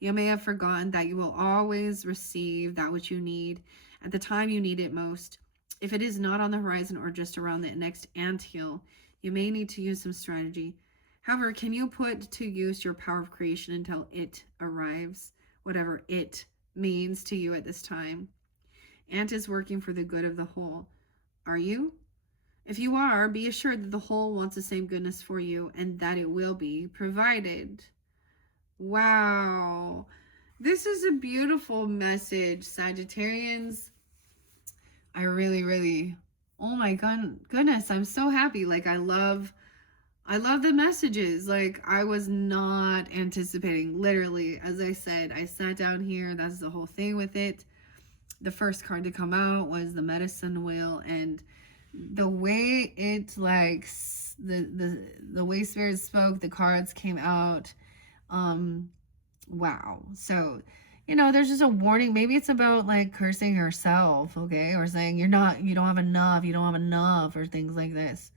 You may have forgotten that you will always receive that which you need at the time you need it most. If it is not on the horizon or just around the next anthill, you may need to use some strategy. However, can you put to use your power of creation until it arrives, whatever it means to you at this time? Ant is working for the good of the whole. Are you? If you are, be assured that the whole wants the same goodness for you and that it will be provided. Wow. This is a beautiful message, Sagittarians. I really, oh my goodness, I'm so happy. Like I love the messages. Like I was not anticipating, literally, as I said, I sat down here, that's the whole thing with it. The first card to come out was the medicine wheel, and the way it like the way Spirit spoke, the cards came out. Wow. So there's just a warning. Maybe it's about like cursing yourself, okay? Or saying you don't have enough, or things like this,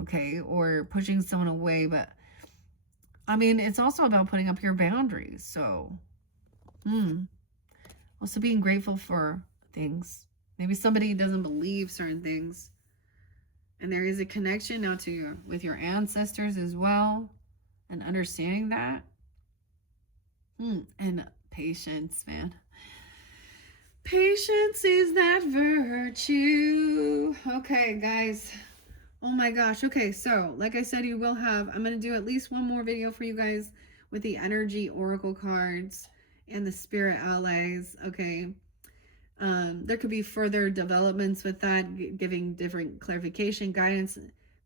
okay? Or pushing someone away. But I mean, it's also about putting up your boundaries. So, also being grateful for things. Maybe somebody doesn't believe certain things. And there is a connection now with your ancestors as well. And understanding that. And patience, man. Patience is that virtue. Okay, guys. Oh my gosh. Okay, so like I said, I'm going to do at least one more video for you guys with the energy oracle cards and the spirit allies. Okay. There could be further developments with that, giving different clarification, guidance.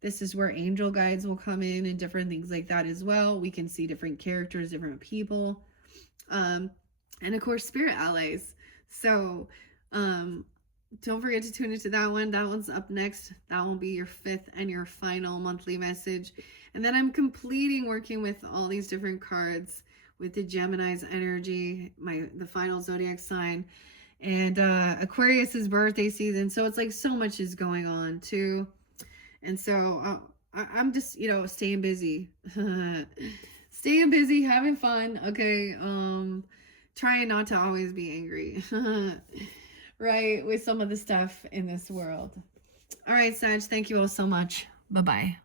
This is where angel guides will come in and different things like that as well. We can see different characters, different people. And of course, spirit allies. So, don't forget to tune into that one. That one's up next. That will be your 5th and your final monthly message. And then I'm completing working with all these different cards with the Gemini's energy, the final zodiac sign, and Aquarius's birthday season. So it's like so much is going on too. And so I'm just, staying busy. Staying busy, having fun, okay? Trying not to always be angry, right? With some of the stuff in this world. All right, Sag, thank you all so much. Bye-bye.